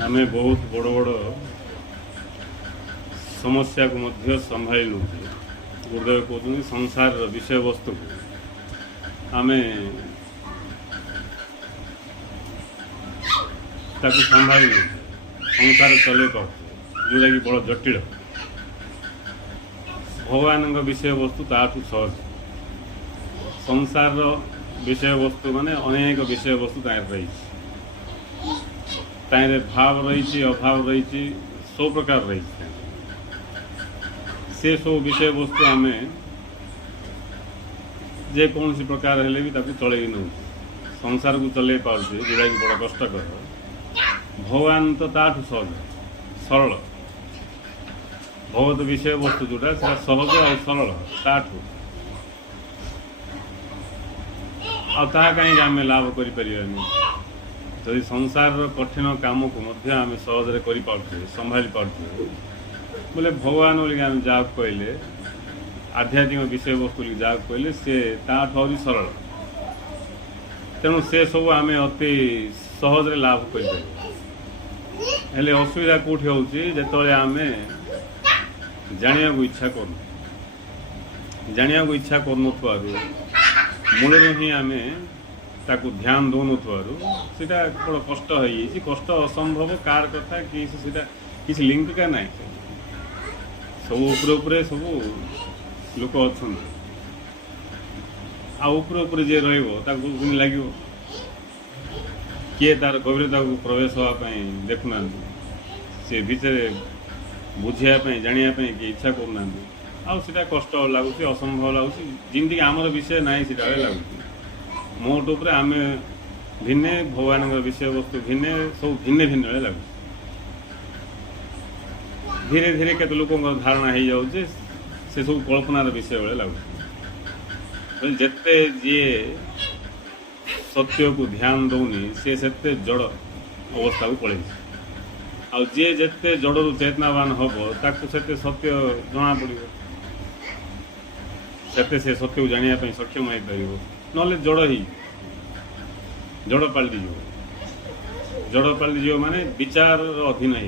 आम बहुत बड़ बड़ समस्या को मध्य संभाली नौ गुरुदेव कहते संसार विषय वस्तु को आम संभाली नौ संसार चल पाते जोटा कि बड़ जटिल भगवान विषय वस्तु ताठू सहज संसार विषय वस्तु माने अनेक विषय वस्तु रही भाव रही अभाव रही सब प्रकार रही से सब विषय वस्तु आम जेको प्रकार हेले भी चल नौ संसार को चल पार्चे जोटा कि बड़ा कष्टकर भगवान तो ताठू सहज सरल भगवत विषय वस्तु जोटा सहज और सरल ताठू कहीं आम लाभ करें जदि संसार कठिन काम को आम सहज कर संभाली पार्थे बोले भगवान बोलिक आम जहाँ कहले आध्यात्मिक विषय वस्तु जहाँ कहले सी ताठू सरल तेणु से सब आम अति सहज लाभ कर असुविधा कौटी होते आम जाना इच्छा कर इच्छा कर मूल ही आम ताकू ध्यान दौन सीटा बड़ा कष्ट हो कष्ट असंभव कार कथा किसी लिंक का ना सब उपरे सब लोक अच्छा आपर जी रही लगे किए तार गभीरता को प्रवेश होगापी देखुना सी भितर बुझापी जानापी किए इच्छा करना आटा कष्ट लगुच असंभव लगुच जमीक आमर विषय ना लगुच मोट उपर आम भिन्ने भगवान विषय वस्तु भिन्ने सब भिन्ने भिन्न लगुच धीरे धीरे केत लोक धारणा हो जाऊे से सब कल्पनार विषय भाई लगुच जिते जी सत्य को ध्यान दौनी सी से जड़ अवस्था को पड़े आ जी जिते जड़ू चेतनावान हम ताकू से सत्य जना पड़ो से सत्य को जानापी सक्षम हो पार ना जड़ ही जड़ पलटि माने विचार अधीन हो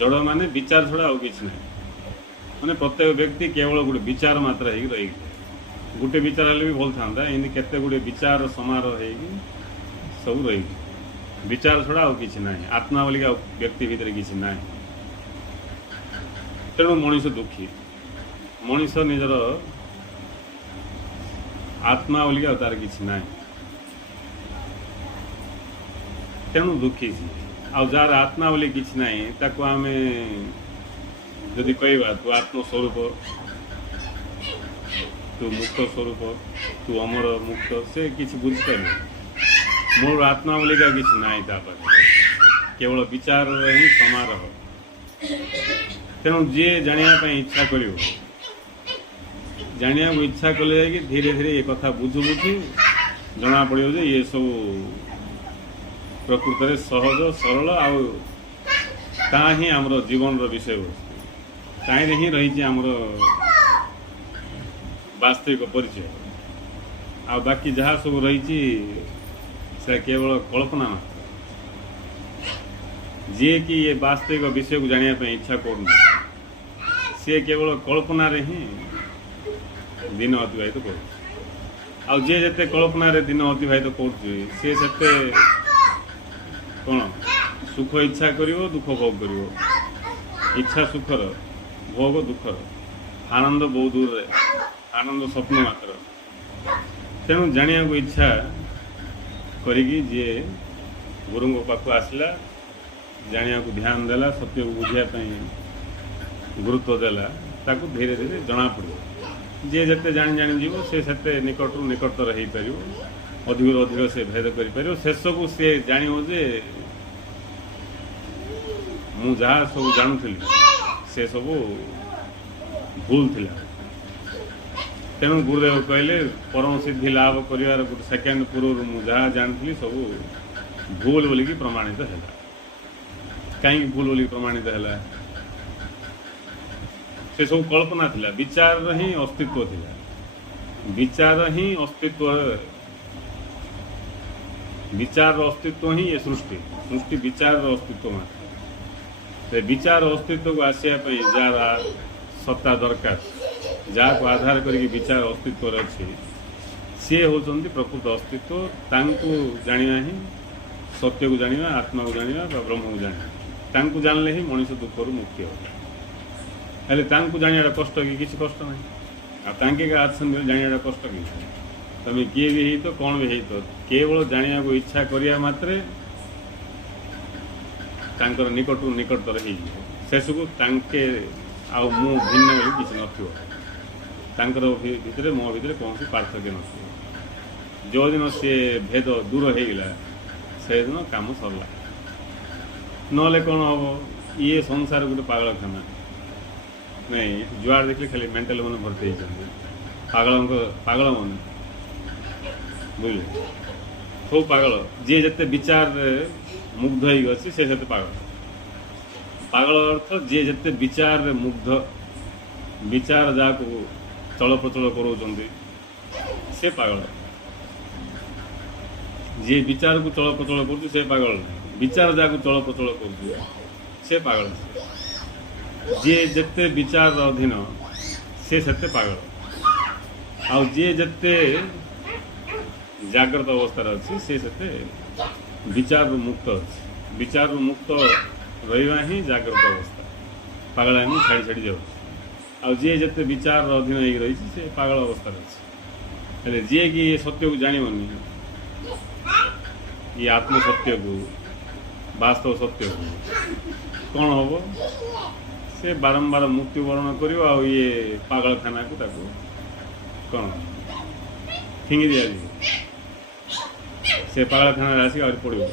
जड़ माने विचार छड़ा आ कि माने प्रत्येक व्यक्ति केवल गोटे विचार मात्र हो रही गोटे विचार हेल्ले भी भल था एमती केते गुड़े विचार समारोह हो सब रही विचार छड़ा आ कि आत्मा बोलिका व्यक्ति भितर किसी ना तेणु मनीष दुखी मनीष निजर आत्मा बोलिका तार किसी ना तेणु दुखी जार आत्मा बोली किसी ना ताको आम जदि कहवा तू आत्मस्वरूप तू मुक्त स्वरूप तू अमर मुक्त से किसी बुझीपार मोर आत्मा बोलिका किसी ना केवल विचार ही समारोह तेणु जी जानापी इच्छा कर जाना को इच्छा कले धीरे धीरे ये कथा बुझु बुझु जना पड़ो जे ये सब प्रकृत सहज सरल आ ही आमर जीवन विषय वस्तु ताई ही रही आमर वास्तविक परिचय आ बाकी जहाँ सब रही से केवल कल्पना मात्र जी कि ये वास्तविक विषय को जानापी इच्छा करना सी केवल कल्पना रे ही दिन अतिबाहित कर जिते कल्पना रे दिन अतिबाहित कर कौन सुख इच्छा करिवो दुख भोग करिवो इच्छा सुखर भोग दुखर आनंद बहुत दूर रे आनंद स्वप्न मात्र तेणु जाना को इच्छा करिकी जी गुरु पाख आसला जाना को ध्यान देला सत्य को बुझापी गुरुत्व देला ताकू धीरे धीरे जना पड़ो जी जिते जानी जानी जीव से निकट निकटतर हो पार अधिक अधिक से भेद कर शेष को सी जान जे मु जहाँ सब जानूली से सब भूल थिला तेणु गुरुदेव कहले परम सिद्धि लाभ कर गोटे सेकेंड पूर्व मुझे जहाँ जानी सब भूल बोलिकी प्रमाणित है कहीं भूल बोलिकी प्रमाणित है से सब कल्पना थिला विचार ही अस्तित्व थिला विचार ही अस्तित्व विचार अस्तित्व ही ये सृष्टि सृष्टि विचार अस्तित्व मात्र से विचार अस्तित्व को आसापी जार सत्ता दरकार जहाँ को आधार करके विचार अस्तित्व अच्छी सी होती प्रकृत अस्तित्व तांको जानिया ही सत्य को जानिया आत्मा को जानिया ब्रह्म को जानिया जानले ही मनीष दुख रु मुक्ति हो हेल्ले जानिया कष्ट कि किसी कष्ट ना आगे का आसन जानिया कष्ट कि तुम किए भी ही तो कौन भी ही तो केवल जानिया को इच्छा करिया मात्रे तांकर निकट निकटतर शेष को तांके आ मु भिन्न बोली किसी नथिर भितर मो भितर कौन पार्थक्य न जो दिन सी भेद दूर हो गला से दिन कम सरला नले कौन हम ये संसार गोटे पागल खाना नहीं जुआड़ देखले खाली मेंटल मन भर्ती पागल मन बुझे खूब पागल जी जिते विचार मुग्ध हो से पागल पागल अर्थ जी जिते विचार मुग्ध विचार जहाँ चल प्रचल कर से पागल जी विचार को चल प्रचल कर पागल विचार जहाँ चल प्रचल कर पागल जी जिते विचार अधीन से पागल आउ जी जिते जाग्रत अवस्था अच्छी से विचार मुक्त अच्छी विचार मुक्त रहा ही जाग्रत अवस्था पागल छाड़ी छाड़ी जाऊँ आ जी जिते विचार अधीन हो रही से पागल अवस्था अच्छे जी कि ये सत्य को जानवनी ये आत्म सत्य को वास्तव सत्य को कौन हम से बारंबार मृत्युवरण कर ये पागल खाना को कौन फिंगी दिया से पागल खाना आसिक आज पड़ो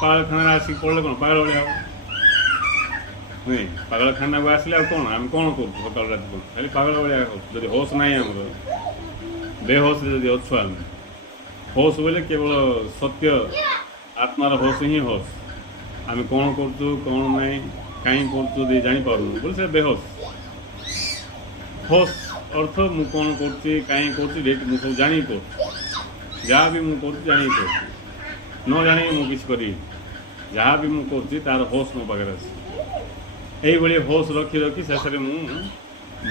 पागल खाना आसिक पड़े कौन पागल भाई नहीं पागल खाना को आसले कौन आम कौन कर सकाल रात कौन खाली पागल भाई जब होश ना आम बेहोश जब अच्छु आम होश बोले केवल सत्य आत्मार होश ही होश आम कौन करूँ कौन ना कहीं कर जापार बोले से बेहोश होश अर्थ मु कौन करुँच कहीं कर जानी कर जहाँ भी मुझे जानी कर न जानी मुझे करी जहाँ भी मुझे तार होश मो पाखे अच्छे यही होश रखी रखी शेष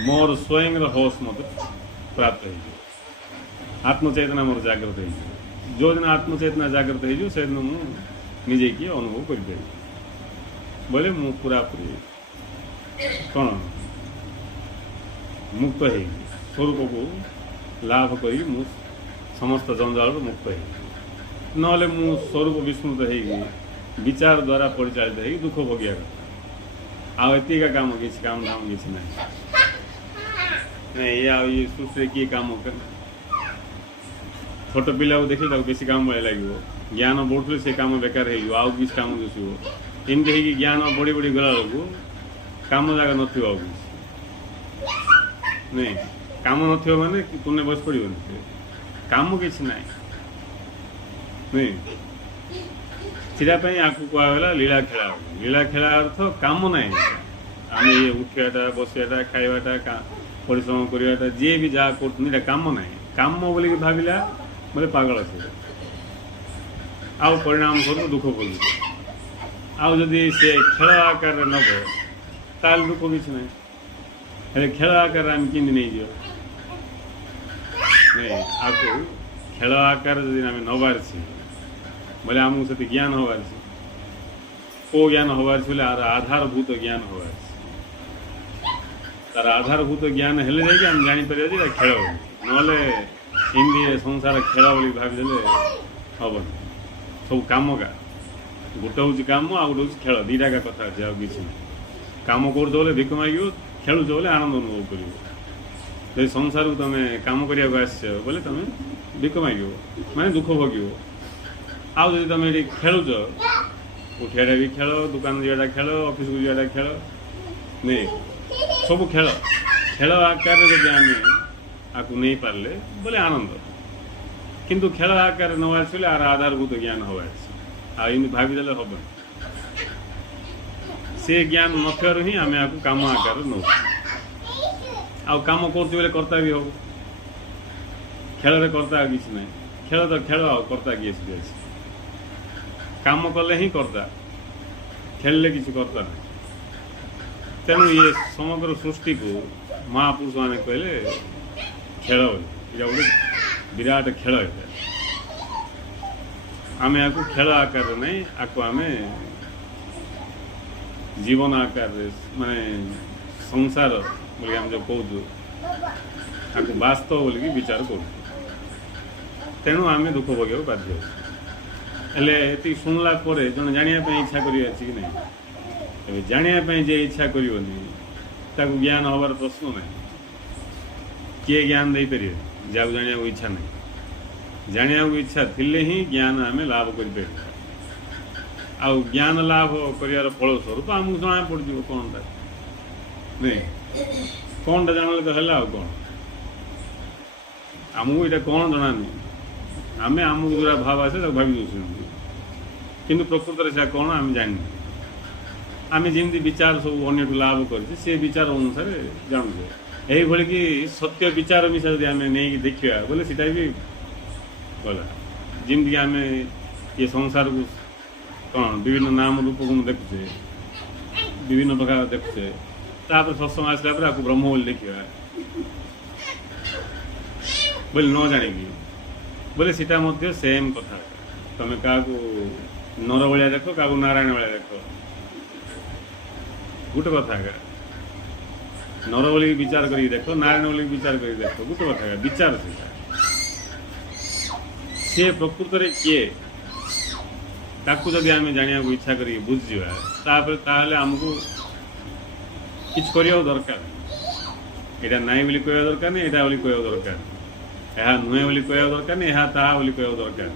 मोर स्वयं होश मत प्राप्त हो आत्मचेतना मोर जागृत हो जो दिन आत्मचेतना जागृत हो से दिन मुझे कि अनुभव कर बोले मु पूरा पूरी कौन मुक्त हो स्वरूप को लाभ कर समस्त जंजाल मुक्त हो नले मु स्वरूप विस्मृत हो विचार द्वारा परिचालित हो दुख भोगिया आतीका काम किसी काम धाम किसी ना नहीं ये सृष्टि किए काम छोट पिला देखिए ताको बेसी काम भाई लगे ज्ञान बढ़ुले से काम बेकार हो आउ किसी काम दिशो एमती ज्ञान बढ़ी बढ़ी गला बेलू काम जगह न नहीं काम न माने तुमने बस पड़ो काम किसी ना नहीं सीधापी आपको कहला लीला खेला अर्थ काम ना आम ये उठाटा बसाटा खावाटा परिश्रम करवाटा जी भी जहाँ कर काम ना काम बोल भाविला बोले पागल से आउ परिणाम स्वरूप दुख कर आउ जदि से खेल आकार नब ताल दुख किसी ना हेल्ले खेल आकार आम कि नहीं जी नहीं आपको खेल आकार जदि आम नबार बोले आमको से ज्ञान हबार को ज्ञान हबार बोले आधारभूत ज्ञान हबार तार आधारभूत ज्ञान हेल्ले जाकि आम जापर खेल नले हिंदी संसार खेल बोली भाविदे हेन सब कम का गोटे हूँ कम आ गोटे हूँ खेल दीटा का कथा अच्छे आउ कि कम कर भिक मागे खेलुच बोले आनंद अनुभव कर संसार को तुम कम करने आस बोले तुम भिक मागे माने दुख भोग आउ जब तुम ये खेलुच उठाटा भी खेल दुकान जाटा खेल ऑफिस को जाटा खेल नहीं सब खेल खेल आकार जब आम आपको नहीं पारे बोले आनंद किंतु खेल आकार न आसले आर आधारभूत ज्ञान हवा आम भाविदे हम से ज्ञान नथार ही आम आपको काम आकार नौ आम कर कर्ता भी हम खेल कर्ता किसी ना खेल तो खेल कर्ता किए काम कले ही करता खेलले किसी करता नहीं। तेणु ये समग्र सृष्टि को महापुरुष मैंने कहले खेल ये गोटे विराट खेल है। आम या खेल आकार नहीं आपको आम जीवन आकार माने संसार बोल आम जो कहूँ आपको वास्तव बोल विचार कर। तेणु आम दुख भोग बाध्य हेले ये शुणला जन जानापी इच्छा कर जानापी जे इच्छा कर ज्ञान हबार प्रश्न ना किए ज्ञान दे पारे जहाँ जाना इच्छा नहीं जाना इच्छा थिले ही ज्ञान आम लाभ कर आउ ज्ञान लाभ कर फल स्वरूप आमको जना पड़ जाए कौन नहीं कौन टा जान तो है कौन आमको यहाँ कौन जना नहीं आम आमको जो भाव आसे भावी दौर कि प्रकृत से कौन आम जान आम जमी विचार सब अन्य लाभ कर विचार अनुसार जानूचे यही कि सत्य विचार मिशा जब आम नहीं देखा बोले सीटा भी गला जमीक आम ये संसार को कौन विभिन्न नाम रूप को देखुचे विभिन्न प्रकार देखुचे तापर सत्संग आसला आपको ब्रह्म बोली देखा बोले न जाणी बोले सीटा सेम कथा तुम क्या नर भाया देख क्या नारायण भाया देख गोटे कथा नर बोल विचार कर देख नारायण बोल विचार कर देख गोटे कथा विचार सी प्रकृत में किए ताकू जदि आम जाना इच्छा कर बुझा आमको किछ करने दरकार यहाँ नाई बोली कह दरकार नहीं यहाँ बोली कह दरकार यह नुहे बोली कह दरकार नहीं यहाँ ता बोली कह दरकार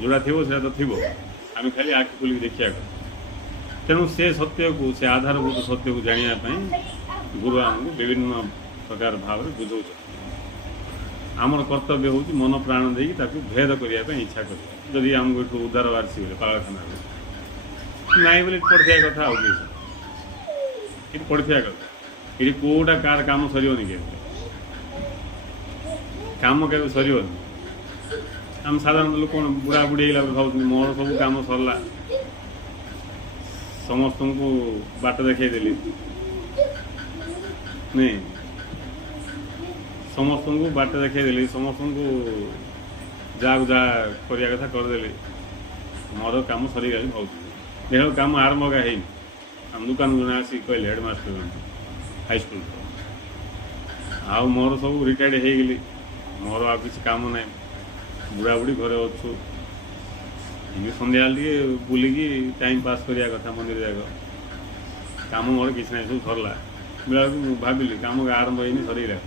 जोड़ा थी से तो थी आम खाली आखि खोलिक देखा तेणु से सत्य को से आधारभूत सत्य को जानापी गुरु आमको विभिन्न प्रकार भाव में बुझाऊ आमर कर्तव्य हूँ मन प्राण देकी भेद करने इच्छा कर जदि आमको ये उद्धार बार्सी बोले पागखाना नाई बोले पढ़ा कथा ये पढ़ा कथा ये कौटा कार कम सरनी के कम के सरनी आम साधारण लोक बुढ़ा बुढ़ी भाव मोर सब कम सरला समस्त को बाट देखदेली नहीं समस्त को बाट देखदेली समस्त को जहाँ जहाँ करने कथा करदेली मोर कम सरीगला भाव देख कम आरंभ का है आम दुकान को आसिक कहले हेडमास्टर हाईस्कल आ मोर सब रिटायर्ड हो गली मोर आ कि कम ना बुढ़ा बुढ़ी घरे अच्छु सन्ध्या बुलिकी टाइम पास करिया कथा मंदिर जाक कम मोर कि ना सब सरला बेला भाविली कम आरंभ होनी सरीला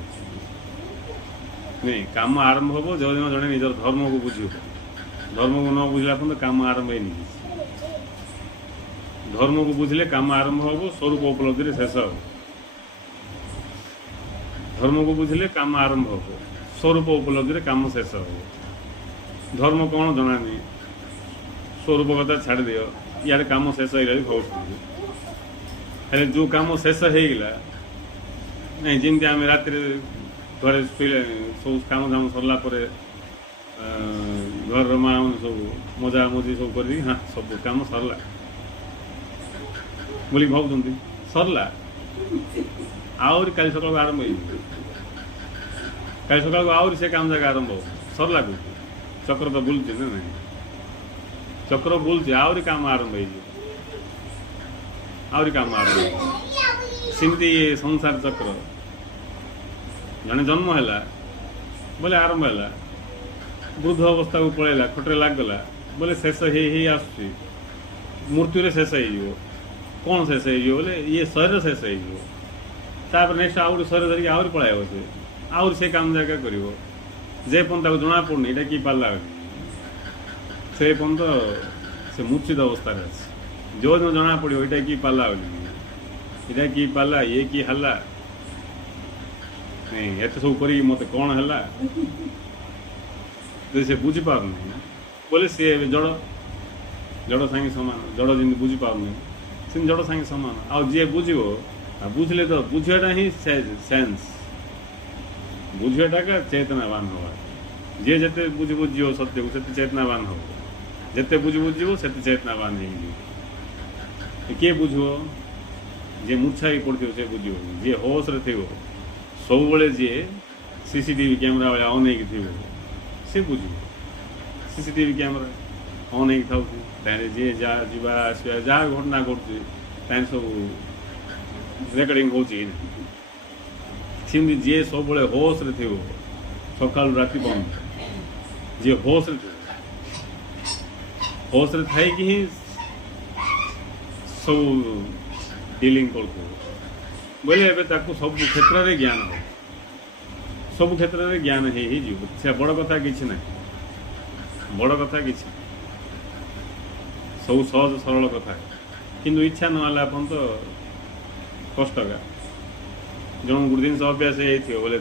नहीं कम आरंभ हम जो दिन जड़े निजर धर्म को बुझ धर्म को न बुझला पर्यंत कम आरंभ होनी धर्म को बुझले कम आरंभ हम स्वरूप उपलब्धि शेष हो धर्म को बुझले कम आरंभ हो स्वरूप उपलब्धि कम शेष हो धर्म कौन जना नहीं स्वरूप कथा छाड़ दियो यार कम शेष हो जो कम शेष होगा नहीं जमी आम रात घरे शुले सब कम दाम सरला घर माँ सब मजा मजी सब कर हाँ सब कम सरला बोल भाव सरला आहरी काली सकाल आरंभ काली सकाल आहरी से काम जगह आरंभ हो सरला को चक्र तो बुलचे ना नहीं चक्र बुलचे आहरी काम आरंभ आहरी काम आरंभ सेमती ये संसार चक्र जने जन्म है बोले आरंभ है वृद्ध अवस्था को पलैला खटे लागला बोले शेष ही आस मृत्यु शेष हो कौन शेष हो बोले ये शरीर शेष हो नेक्स्ट आहरी शरीर धरिक आहरी पलैब से आहरी से काम जगह कर जे पर्यटन जना पड़नी यहाँ कि पार्ला से पर्यटन से मूर्छित अवस्था जो दिन जना पड़ो यहाँ कि पार्ला यहाँ कि पार्ला ये कि हल्ला नहीं एत सब कर मत कौन है से बुझी पार नहीं बोले सी जड़ जड़ सांगे सामान जड़ जमी बुझी पार नहीं से जड़ सांगे सामान आ जी बुझ बुझले तो बुझाटा ही सेन्स बुझाटा का चेतनावान हवा जे जिते बुझ बुझो सत्य को से चेतनावान हो जिते बुझू से चेतनावान हो किए बुझो जी मूर्छा ही पड़ो से बुझो जी होश रे थो सब बड़े जी सीसीटीवी कैमेरा वाले ऑन हो सी बुझ सीसीटीवी कैमेरा ऑन हो जी जहाँ जा आसवा जहाँ घटना घटू सब रेकर्डिंग हो जी सब बड़े होश रे थो सका राति बंद जी होश रे होश रे थी कि सब डिलिंग कर बोले एवं सब क्षेत्र में ज्ञान हो सब क्षेत्र में ज्ञान हो बड़ कथा किसी ना बड़ कथा किसी सब सहज सरल कथा किंतु इच्छा ना तो कष्टका जन गोटे जिन अभ्यास हो बोले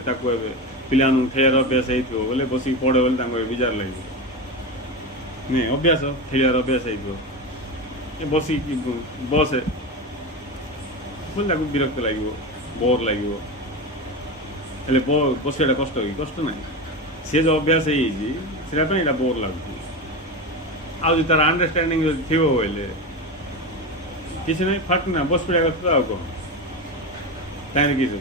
पिला खेलार अभ्यास हो बोले बसिक पढ़े बोले विजार लगे नहीं अभ्यास खेलार अभ्यास हो बसिक बस बोले विरक्त लगे बोर लगे बसवाटा कष्ट कि कष्ट ना सी जो अभ्यास होता बोर लगुच आज तार अंडरस्टैंडिंग थी बोले किसी ना फट ना बस पड़ा कथा आ कौन ताई किसी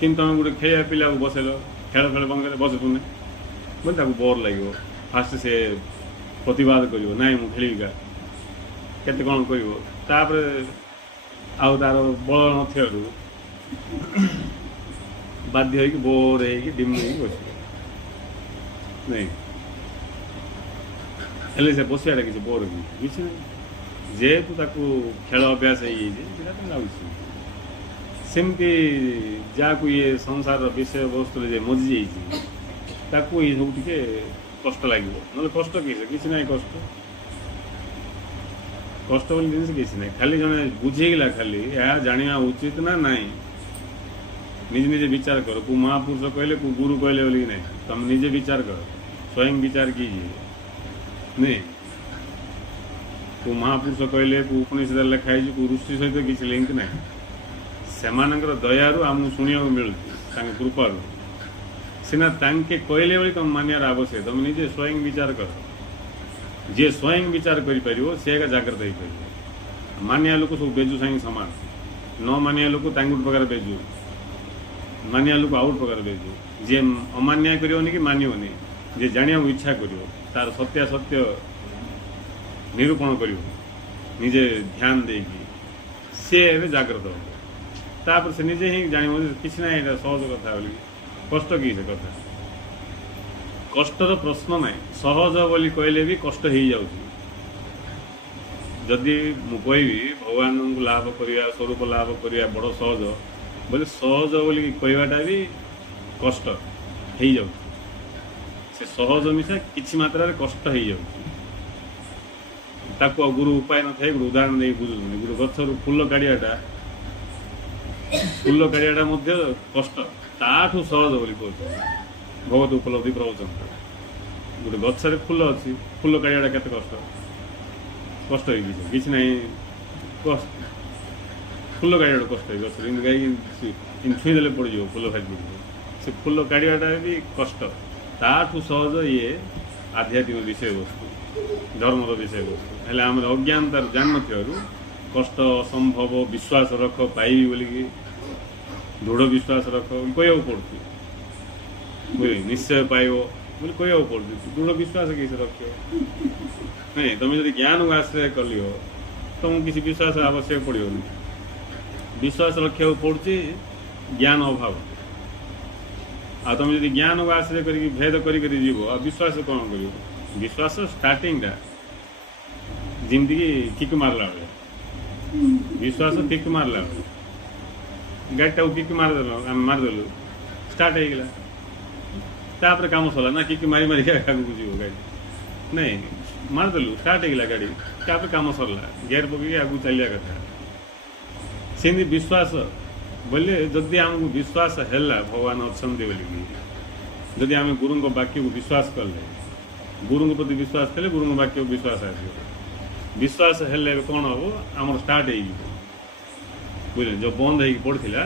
कि तुम गोटे खेल पिला बसेल खेल खेल बंद कर बस तुमने बोले बोर लगे फास्ट से प्रतिवाद कर ना मुझे खेलिका केते कौन कर आउ तार बल न बाध्य हो बोर हो डिम बस नहीं हेल्ले से बसवाटा किसी बोर किसी ना जेहेतु खेल अभ्यास लगुच सेमती जहाँ ये संसार विषय वस्तु मजी जाकू ये सब टे कष्ट लगे ना कष्ट किसी ना कष्ट कष्ट बोली जिन किसी ना खाली जड़े बुझेगा खाली यह जाना उचित ना नाई निजे निजे विचार कर को महापुरुष कहले को गुरु कहले बोली ना तुम निजे विचार कर स्वयं विचार कीजिए नहीं को महापुरुष कहले को उपनिषद लिखाई को ऋषि सहित किसी लिंक ना सेमानंकर दयारु आमको शुणा मिलूँ कृपार सीना तांके कहले बोली तुम मानियार आवश्यक तुम निजे स्वयं विचार कर जे स्वयं विचार कर सी एका जाग्रत हो पार मानिया लोक सब बेजू साई सामान न मानिया लोक प्रकार बेजू मानिया लोक आउट प्रकार बेजू जे अमान्या कर कि मानवनी जे जाना इच्छा कर तार सत्यासत्य निरूपण कर निजे ध्यान देकी सी जाग्रत हो तापर से निजे ही जान किसी ना यहाँ सहज कथा बोली कष्ट कि से कथा कष्टर प्रश्न ना सहज बोली कहले भी कष्ट हो जाऊँ जदि मु कहबी भगवान को लाभ करवा स्वरूप लाभ करवा बड़ सहज बोले सहज बोली कहवाटा भी कष्ट हो जाऊँ से सहज मिशा किसी मात्रा कष्ट हो जाऊँ गुरु उपाय न थे गोटे उदाहरण नहीं बुझुन गोटे गचर फूल काढ़ाटा फूल काढ़ाटा कष्ट ताठू सहज बोली कहते भगवत उपलब्धि प्रवचन गोटे गचर फूल अच्छी फूल काढ़ाटा केते कष्ट कष्ट हो किसी ना कष्ट फूल काढ़ाटा कष्ट हो गचर गाई छुईदे पड़ जाओ फूल भाज पड़ से फूल काढ़ाटा भी कष्ट ताठू सहज ये आध्यात्मिक विषय वस्तु धर्मर विषय वस्तु हेल्ले आम अज्ञानतार जान कष्ट असंभव विश्वास रख पाइबी बोलिकी दृढ़ विश्वास रख कह पड़ू बुझे निश्चय पाइब बोले कह पड़ू दृढ़ विश्वास किसी रख नहीं तुम जब ज्ञान को आश्रय कल तुमको किसी विश्वास आवश्यक पड़ो विश्वास रखा पड़ुची ज्ञान अभाव आ तुम जब ज्ञान को आश्रय कर भेद कर विश्वास कौन कर विश्वास स्टार्टिंग जमीक किक मारला विश्वास किक मारला गाड़ी किक मारदेलु स्टार्ट हो गला तापर काम सरला ना किक मारी मारी आगे जीव गाड़ी नहीं मारदेलु स्टार्ट हो गला गाड़ी तापर काम सरला गेर पकड़ आगे चलिया कथा सेमती विश्वास बोले जदि आमको विश्वास है भगवान अच्छा बोलिकी जदि आम गुरु वाक्य को विश्वास कले गुरु प्रति विश्वास कले गुरु वाक्य को विश्वास आस विश्वास हेल्ले कौन हम आम स्टार्ट हो बुझे जो बंद हो पड़ा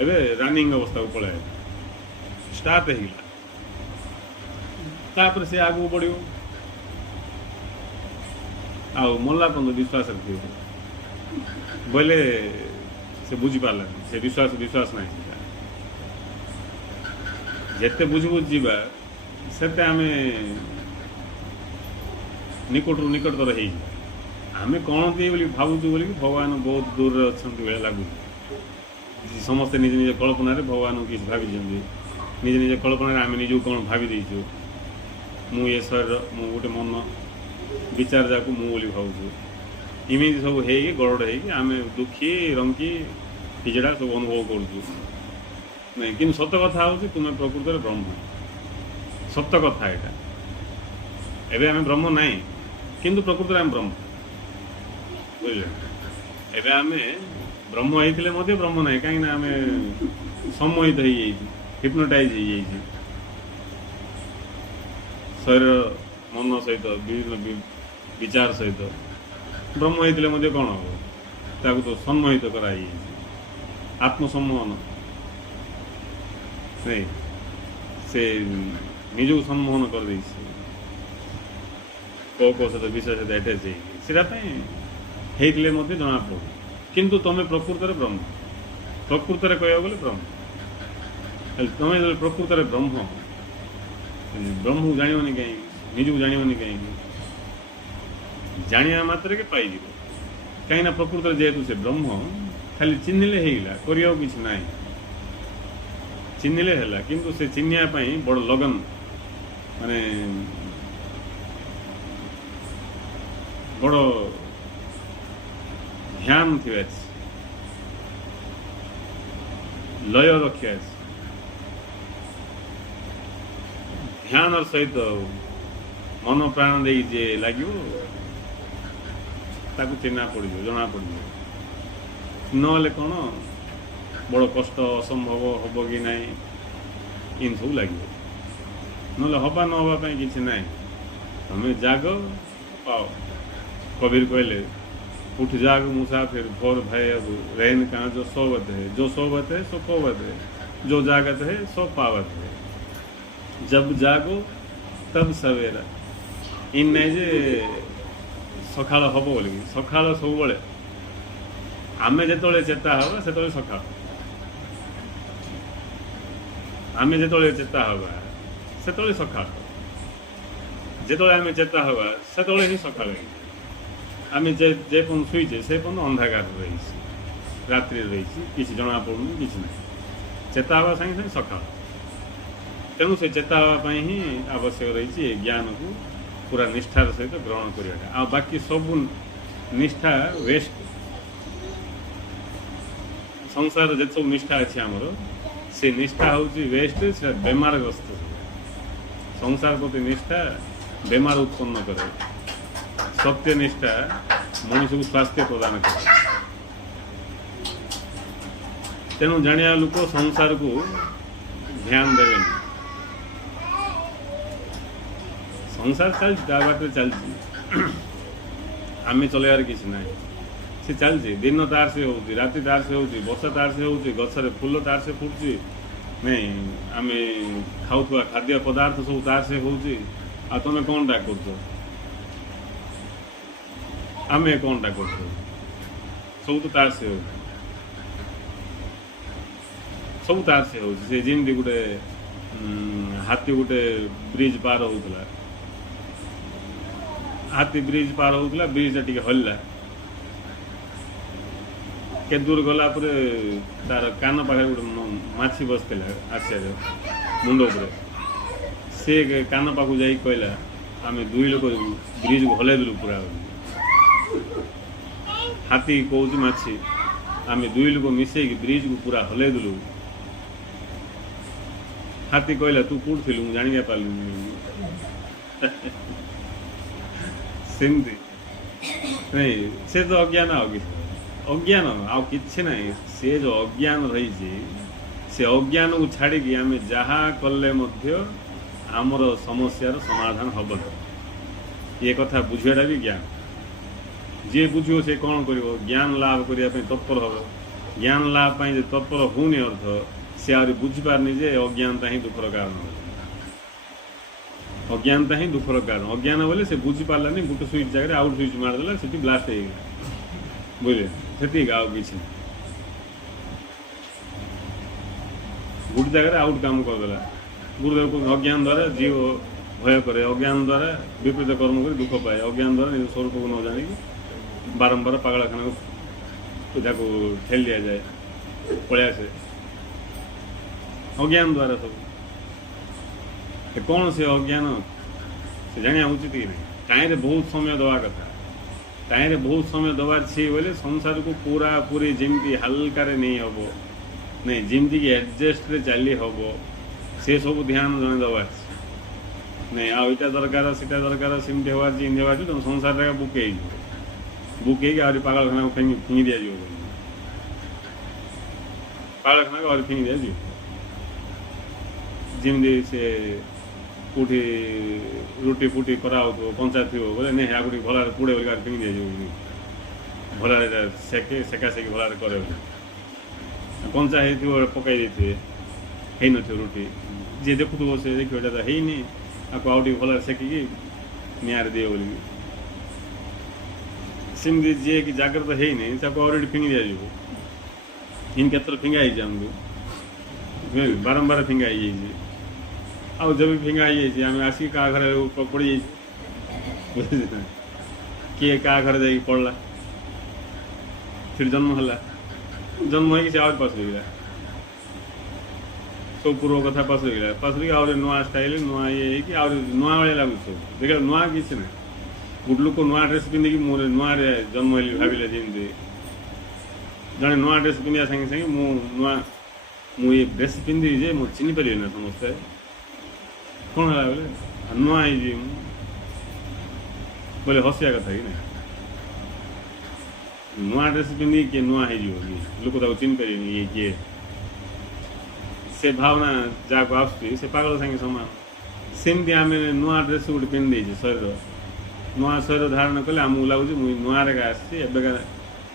एवं रनिंग अवस्था को पलाय स्टार्ट होगा से आगू बढ़ ଆଉ ମଲା ପର୍ଯ୍ୟନ୍ତ ବିଶ୍ୱାସ ରଖିବ ବୋଇଲେ ସେ ବୁଝିପାରିଲାନି, ସେ ବିଶ୍ୱାସ ନାହିଁ। ସେଟା ଯେତେ ବୁଝି ଯିବା ସେତେ ଆମେ ନିକଟରୁ ନିକଟତର ହେଇଯିବା। ଆମେ କ'ଣ ଦିଏ ବୋଲି ଭାବୁଛୁ ବୋଲିକି ଭଗବାନ ବହୁତ ଦୂରରେ ଅଛନ୍ତି ଭଳିଆ ଲାଗୁଛି। ସମସ୍ତେ ନିଜ ନିଜ କଳ୍ପନାରେ ଭଗବାନଙ୍କୁ କିଛି ଭାବିଛନ୍ତି, ନିଜ ନିଜ କଳ୍ପନାରେ ଆମେ ନିଜକୁ କ'ଣ ଭାବି ଦେଇଛୁ। ମୁଁ ଏ ଶରୀର, ମୁଁ ଗୋଟେ ମନ, ବିଚାର ଯାକୁ ମୁଁ ବୋଲି ଭାବୁଛୁ। ଏମିତି ସବୁ ହେଇକି ଗଡ଼ବଡ଼ ହେଇକି ଆମେ ଦୁଃଖୀ ରଙ୍ଗୀ ହିଜଡ଼ା ସବୁ ଅନୁଭବ କରୁଛୁ। ନାଇଁ, କିନ୍ତୁ ସତ କଥା ହେଉଛି ତୁମେ ପ୍ରକୃତରେ ବ୍ରହ୍ମ। ସତ କଥା ଏଇଟା। ଏବେ ଆମେ ବ୍ରହ୍ମ ନାହିଁ, କିନ୍ତୁ ପ୍ରକୃତରେ ଆମେ ବ୍ରହ୍ମ, ବୁଝିଲେ। ଏବେ ଆମେ ବ୍ରହ୍ମ ହେଇଥିଲେ ମଧ୍ୟ ବ୍ରହ୍ମ ନାହିଁ, କାହିଁକିନା ଆମେ ସମ୍ମୋହିତ ହେଇଯାଇଛି, ହିପ୍ନୋଟାଇଜ୍ ହେଇଯାଇଛି ଶରୀର ମନ ସହିତ, ବିଭିନ୍ନ ବିଚାର ସହିତ। ବ୍ରହ୍ମ ହେଇଥିଲେ ମଧ୍ୟ କ'ଣ ହେବ, ତାକୁ ତ ସମ୍ମୋହିତ କରାଯାଇଛି, ଆତ୍ମସମ୍ମୋହନ ନାଇଁ, ସେ ନିଜକୁ ସମ୍ମୋହନ କରିଦେଇଛି କୋଉ ସହିତ ବିଷୟ ସହିତ ଆଟାଚ୍ ହେଇକି। ସେଇଟା ପାଇଁ ହେଇଥିଲେ ମଧ୍ୟ ଜଣାପଡ଼ୁ, କିନ୍ତୁ ତୁମେ ପ୍ରକୃତରେ ବ୍ରହ୍ମ। ପ୍ରକୃତରେ କହିବାକୁ ଗଲେ ବ୍ରହ୍ମ। ହେଲେ ତୁମେ ଯେତେବେଳେ ପ୍ରକୃତରେ ବ୍ରହ୍ମକୁ ଜାଣିବନି କାହିଁକି, ନିଜକୁ ଜାଣିବନି କାହିଁକି? ଜାଣିବା ମାତ୍ରକେ ପାଇଯିବ। କାହିଁକିନା ପ୍ରକୃତରେ ଯେହେତୁ ସେ ବ୍ରହ୍ମ, ଖାଲି ଚିହ୍ନିଲେ ହେଇଗଲା, କରିବାକୁ କିଛି ନାହିଁ। ଚିହ୍ନିଲେ ହେଲା, କିନ୍ତୁ ସେ ଚିହ୍ନିବା ପାଇଁ ବଡ଼ ଲଗନ, ମାନେ ବଡ଼ ଧ୍ୟାନ ଥିବା ଅଛି, ଲୟ ରଖିବା ଅଛି। ଧ୍ୟାନର ସହିତ ମନ ପ୍ରାଣ ଦେଇ ଯେ ଲାଗିବ, ତାକୁ ଚିହ୍ନା ପଡ଼ିଯିବ, ଜଣା ପଡ଼ିଯିବ। ନହେଲେ କ'ଣ ବଡ଼ କଷ୍ଟ, ଅସମ୍ଭବ ହେବ କି ନାହିଁ, ଏମିତି ସବୁ ଲାଗିବ। ନହେଲେ ହେବା ନ ହେବା ପାଇଁ କିଛି ନାହିଁ। ତମେ ଜାଗ ପାଅ। कबीर कहले, उठ जाग मुसाफिर भोर भय अब रहन कहाँ, जो सोवत है सो खोवत है, जो जागत है सो पावत है, जब जागो तब सवेरा। इन नहीं जे सकाळ हम बोल, सकाळ सब आम जो चेता हवा से सकाळ, आम जो चेता हवा से सकाळ, जो आम चेता हवा से ही सकाळ। आम जे शुचे से अंधाकार रही, रात्रि रही, किसी जना पड़ूनी, किसी ना। चेता हवा सागे सागे सकाळ। तेणु से चेता हाँवाई ही आवश्यक रही ज्ञान को पूरा निष्ठार सहित ग्रहण करवाटा। आ बाकी सब निष्ठा वेस्ट। संसार जो सब निष्ठा अच्छी आमर से निष्ठा हूँ वेस्ट, से बेमारग्रस्त। संसार प्रति निष्ठा बेमार उत्पन्न करे, सत्य निष्ठा मनुष्य को स्वास्थ्य प्रदान करे। तेणु जानिया लोक संसार को ध्यान देवे। संसार चलती बाटे चलती, आम चलवार किसी ना। से चलती दिन तार से होती, राति तार से होती, वर्षा तार से होती, गछर फूल तार से फुटुची, नहीं आम खाऊवा खाद्य पदार्थ सब तार से होती। आ तुम कौनटा कर, आम कौनटा कर, सब तो तार से हो, सब तार से हो। जमी गोटे हाथी गोटे ब्रिज पार होता, हाथी ब्रिज पार होता, ब्रिजा टी हल्ला, के दूर गला तार कान पाखे गोटे माछी बसला आसिया मुंड उपर। से कान पाक जा कहला, आम दुई लोग ब्रिज को हल्ले देलु पूरा। हाथी कौच माछी, आम दुई लोग मिसे ब्रिज को पूरा हल्ले देलु। हाथी कहला, तू कौट थी मुझे जाणी पार्लु सेमती नहीं। से तो अज्ञान अज्ञान आउ कि नहीं। से जो अज्ञान रही, से अज्ञान को छाड़ी आम जहाँ कले आमर समस्यार समाधान हम। ये कथा बुझाटा भी ज्ञान। जी बुझो से कौन कर ज्ञान लाभ करने तत्पर हम। ज्ञान लाभ तत्पर होनी अर्थ से आहरी बुझीपारनी जे अज्ञानता ही दुखर कारण। अज्ञानता ही दुखर कारण अज्ञान बोले से बुझी पार्लानी गोटे स्विच जगह आउट स्विच मारदेला से ब्लास्ट हो बुझे से आउ कि गोटे जगह आउट काम करदेला गुरुदेव को अज्ञान द्वारा जीव भय करे अज्ञान द्वारा विपरीत कर्म कर दुख पाए अज्ञान द्वारा निज स्वरूप को न जानिक बारंबार पागलखाना को ठेल दिया जाए पलिया से अज्ञान द्वारा सब कौन से अज्ञान से जाना उचित ही नहीं टाइम बहुत समय दवा कथा टाइम बहुत समय दबार छे बोले संसार को पूरा पूरी जमी हल्कार नहीं हम नहीं जमी की एडजस्ट चली हम से सब ध्यान जन दबार नहीं आईटा दरकार से दरकार सेमती हबार इन हबार तुम संसार बुके बुके पागलखाना को फिंगी दि जाए पागलखाना को फिंगी दि जाए जमी से कौटी रुटी फुटी करा पंचायत थी बोले नहीं यहाँ गोटे भलार पुड़े बोल फिंगी दि जाए भलार सेके सेका सेकी भलार करे कंचा हो पकई दे है न रुटी जी देखु से देखिए तो है नहीं आपको आउट भलार सेकिकी निआर दिए बोल सेमती जी कि जाग्रत है नहीं ताको अलरेडी फिंगी दि जाए इन केतर फिंगाई आमको बारंबार फिंगाई आउ जब भी फिंगाई आम आसिक क्या घर पड़ी किए क्या घर जा पड़ला फिर जन्म है जन्म हो आउट पास हो सब पूर्व कथा पास हो आउे नुआ स्टाइल नुआ ये कि नुआ भाई लगुच सब देख नुआ किसी ना गोटे लोक नुआ ड्रेस पिंधिकी मोर नुआ जन्म हेली भाविले जमी जड़े नुआ ड्रेस पिंधा सागे सागे मुझे ड्रेस पिंधि जे मुझे चिन्ह पारे ना समस्ते कौन है बोले नुआ बोले हसिया कथा कि ना नुआ ड्रेस पिंधि किए नुआ लोक चिन्ह पारे ये किए से भावना जहाँ आसुच्छी से पागल सागे सामान सेमती आम नुआ ड्रेस गोटे पिंधि शरीर नुआ शरीर धारण कले आमको लगुच मुझे नुआर एबेका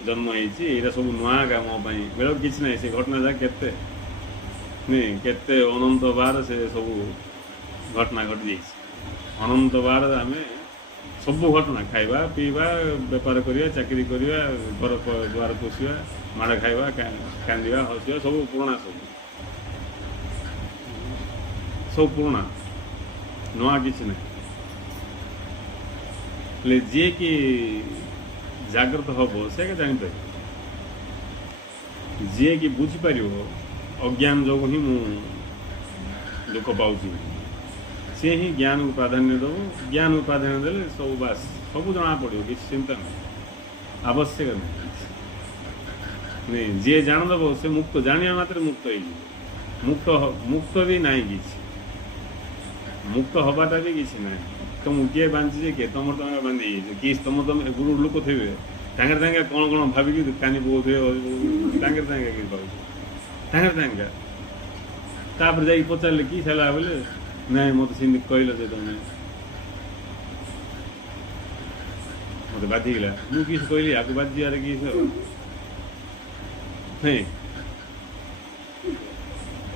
जन्म होता सब नुआ का मोपाई बेल कि ना से घटना जा के केते अनंत बार से सब घटना घटी जाइए अनंत बार आम सब घटना खाइबा पीवा बेपार करवा चाकरी करवा घर द्वार पोषा माड़ खाइबा कांदा हसवा सब पुराणा सब पुराणा नुआ कि ना जे कि जाग्रत हम से जापर जे कि बुझीपर अज्ञान जो ही मु दुख पाऊँ सी ही ज्ञान को प्राधान्य दब ज्ञान को प्राधान्य देले सब बास सब जना पड़ो कि चिंता नहीं आवश्यक नहीं जे जानदेव से मुक्त जाना मात्र मुक्त मुक्त भी ना कि मुक्त हवाटा भी किसी ना तुम किए बांधे किए तुम तुम बांधि कि तुम तुम गुरु लोक थे कौन कौन भाविक कानी पकाते तापर जा पचारे कि सारा बोले ना मत सीधे कहल जे तुम मत बाधिगला मुझे कहली आपको बाधियार कि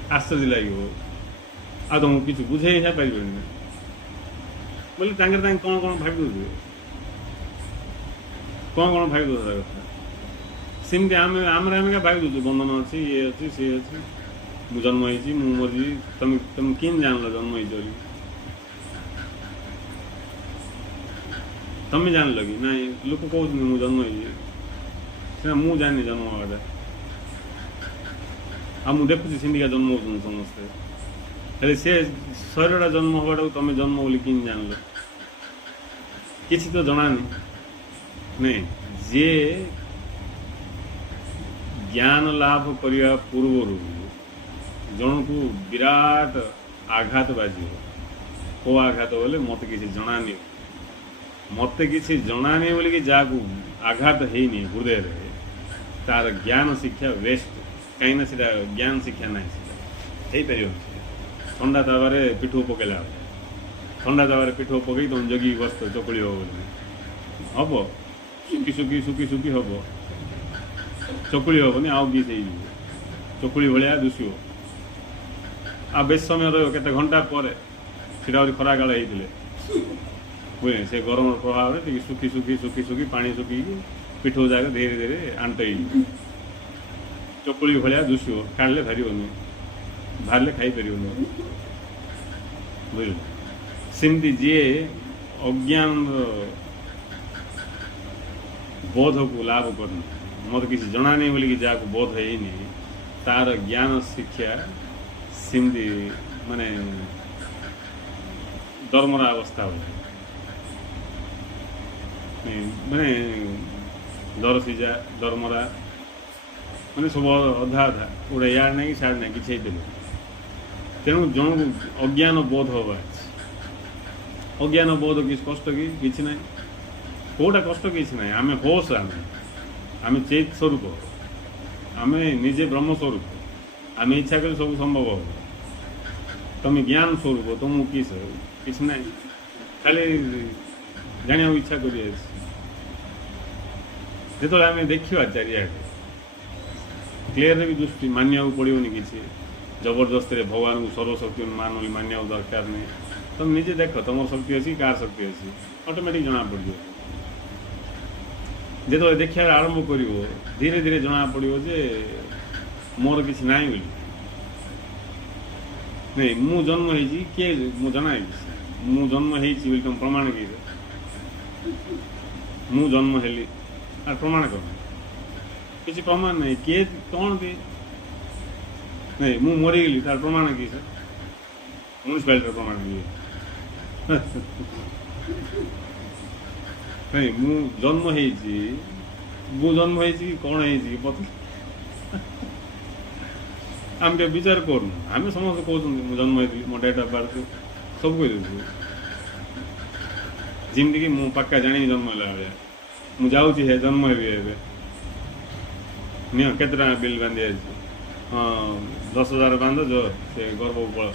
आश्चर्य लगे आ तुमको किसी बुझे पार बोले कौन कौन भावी दे कौन कौन भावी दे सेमती आम आम क्या भावी दूसरे बंधन अच्छी ये अच्छी सी अच्छी मु जन्म होती मरी तुम तुम किन जान जन्म हो तुम जान लगी ना लोक कहते मु जन्म हो मु जानी जन्म हवा आ मु देखुची सिंधिका जन्म हो समस्ते हेले से शरीर जन्म हवाटा तुम जन्म बोली कि जान किसी तो जना नहीं जे ज्ञान लाभ करने पूर्व जन को विराट आघात बाजी को आघात बोले मत किसी जनानी मत किसी जनानी बोले कि जहाँ आघात है हृदय तार ज्ञान शिक्षा वेस्ट कहीं ज्ञान शिक्षा ना हो ठंडा तावे पिठू पकेला ठंडा तावे पिठू पकई तुम जगी बस चकुड़ी हम सुखी सुखी सुखी सुखी हम चकुड़ी हेनी आउ कि चकुड़ी भाया दुषो आ बेस समय रहा घंटा पर ସେଟା ଆହୁରି ଖରା କାଳ ହେଇଥିଲେ ବୁଝିଲେ ସେ ଗରମର ପ୍ରଭାବରେ ଟିକେ ଶୁଖି ଶୁଖି ଶୁଖି ଶୁଖି ପାଣି ଶୁଖିକି ପିଠଉ ଯାକ ଧୀରେ ଧୀରେ ଆଣ୍ଟେଇ ଚକୁଳି ଭଳିଆ ଦୁଷିବ କାଢ଼ିଲେ ଧରିବନି ବାହାରିଲେ ଖାଇପାରିବନି ବୁଝିଲେ ସେମିତି ଯିଏ ଅଜ୍ଞାନର ବୋଧକୁ ଲାଭ କରୁନି ମୋତେ କିଛି ଜଣା ନାହିଁ ବୋଲିକି ଯାହାକୁ ବୋଧ ହେଇନି ତାର ଜ୍ଞାନ ଶିକ୍ଷା ସେମିତି ମାନେ ଧର୍ମର ଅବସ୍ଥା ହୁଏ ମାନେ ଦର ସିଝା ଧର୍ମରା ମାନେ ସବୁ ଅଧା ଅଧା ଗୋଟେ ୟାଡ଼ ନାହିଁ କି ସାଡ଼େ ନାହିଁ କିଛି ହେଇପାରିବ ତେଣୁ ଜଣକୁ ଅଜ୍ଞାନ ବୋଧ ହବା ଅଛି ଅଜ୍ଞାନ ବୋଧ କିଛି କଷ୍ଟ କି କିଛି ନାହିଁ କେଉଁଟା କଷ୍ଟ କିଛି ନାହିଁ ଆମେ ହୋସ୍ ଆମେ ଚେତ୍ ସ୍ୱରୂପ ଆମେ ନିଜେ ବ୍ରହ୍ମ ସ୍ୱରୂପ ଆମେ ଇଚ୍ଛା କଲେ ସବୁ ସମ୍ଭବ ହେବ ତମେ ଜ୍ଞାନ ସ୍ୱରୂପ ତୁମକୁ କିଛି ନାହିଁ ଖାଲି ଜାଣିବାକୁ ଇଚ୍ଛା କରିଆସି ଯେତେବେଳେ ଆମେ ଦେଖିବା ଚାରିଆଡ଼େ କ୍ଲିୟରରେ ବି ଦୃଷ୍ଟି ମାନିବାକୁ ପଡ଼ିବନି କିଛି ଜବରଦସ୍ତିରେ ଭଗବାନଙ୍କୁ ସର୍ବଶକ୍ତି ବୋଲି ମାନିବାକୁ ଦରକାର ନାହିଁ ତମେ ନିଜେ ଦେଖ ତୁମର ଶକ୍ତି ଅଛି କାହାର ଶକ୍ତି ଅଛି ଅଟୋମେଟିକ୍ ଜଣାପଡ଼ିଯିବ ଯେତେବେଳେ ଦେଖିବାର ଆରମ୍ଭ କରିବ ଧୀରେ ଧୀରେ ଜଣାପଡ଼ିବ ଯେ ମୋର କିଛି ନାହିଁ ବୋଲି ନାଇଁ ମୁଁ ଜନ୍ମ ହେଇଛି କିଏ ମୁଁ ଜଣାଏ ମୁଁ ଜନ୍ମ ହେଇଛି ବୋଲି ତୁମ ପ୍ରମାଣ କିଏ ମୁଁ ଜନ୍ମ ହେଲି আর প্রমাণ কর কিছু প্রমাণ নাই কিଏ କ'ଣ କି ନାଇଁ ମୁଁ ମରିଗଲି ତାର ପ୍ରମାଣ କି ସାର୍ ମ୍ୟୁନିସିପାଲିଟିର ପ୍ରମାଣ କି ନାଇଁ ମୁଁ ଜନ୍ମ ହେଇଛି କି କ'ଣ ହେଇଛି କି ପତା ଆମେ ଟିକେ ବିଚାର କରୁନୁ ଆମେ ସମସ୍ତେ କହୁଛନ୍ତି ମୁଁ ଜନ୍ମ ହେଇଥିଲି ମୋ ଡେଟ୍ ଅଫ୍ ବାର୍ଥ ସବୁ କହିଦେଉଛୁ ଯେମିତିକି ମୁଁ ପାକ୍କା ଜାଣିକି ଜନ୍ମ ହେଲା ଭଳିଆ ମୁଁ ଯାଉଛି ହେ ଜନ୍ମ ହେବି ଏବେ ନିଅ କେତେ ଟଙ୍କା ବିଲ୍ ବାନ୍ଧି ଯାଇଛି ହଁ 10,000 ବାନ୍ଧ ଯ ସେ ଗର୍ଭକୁ ପଳ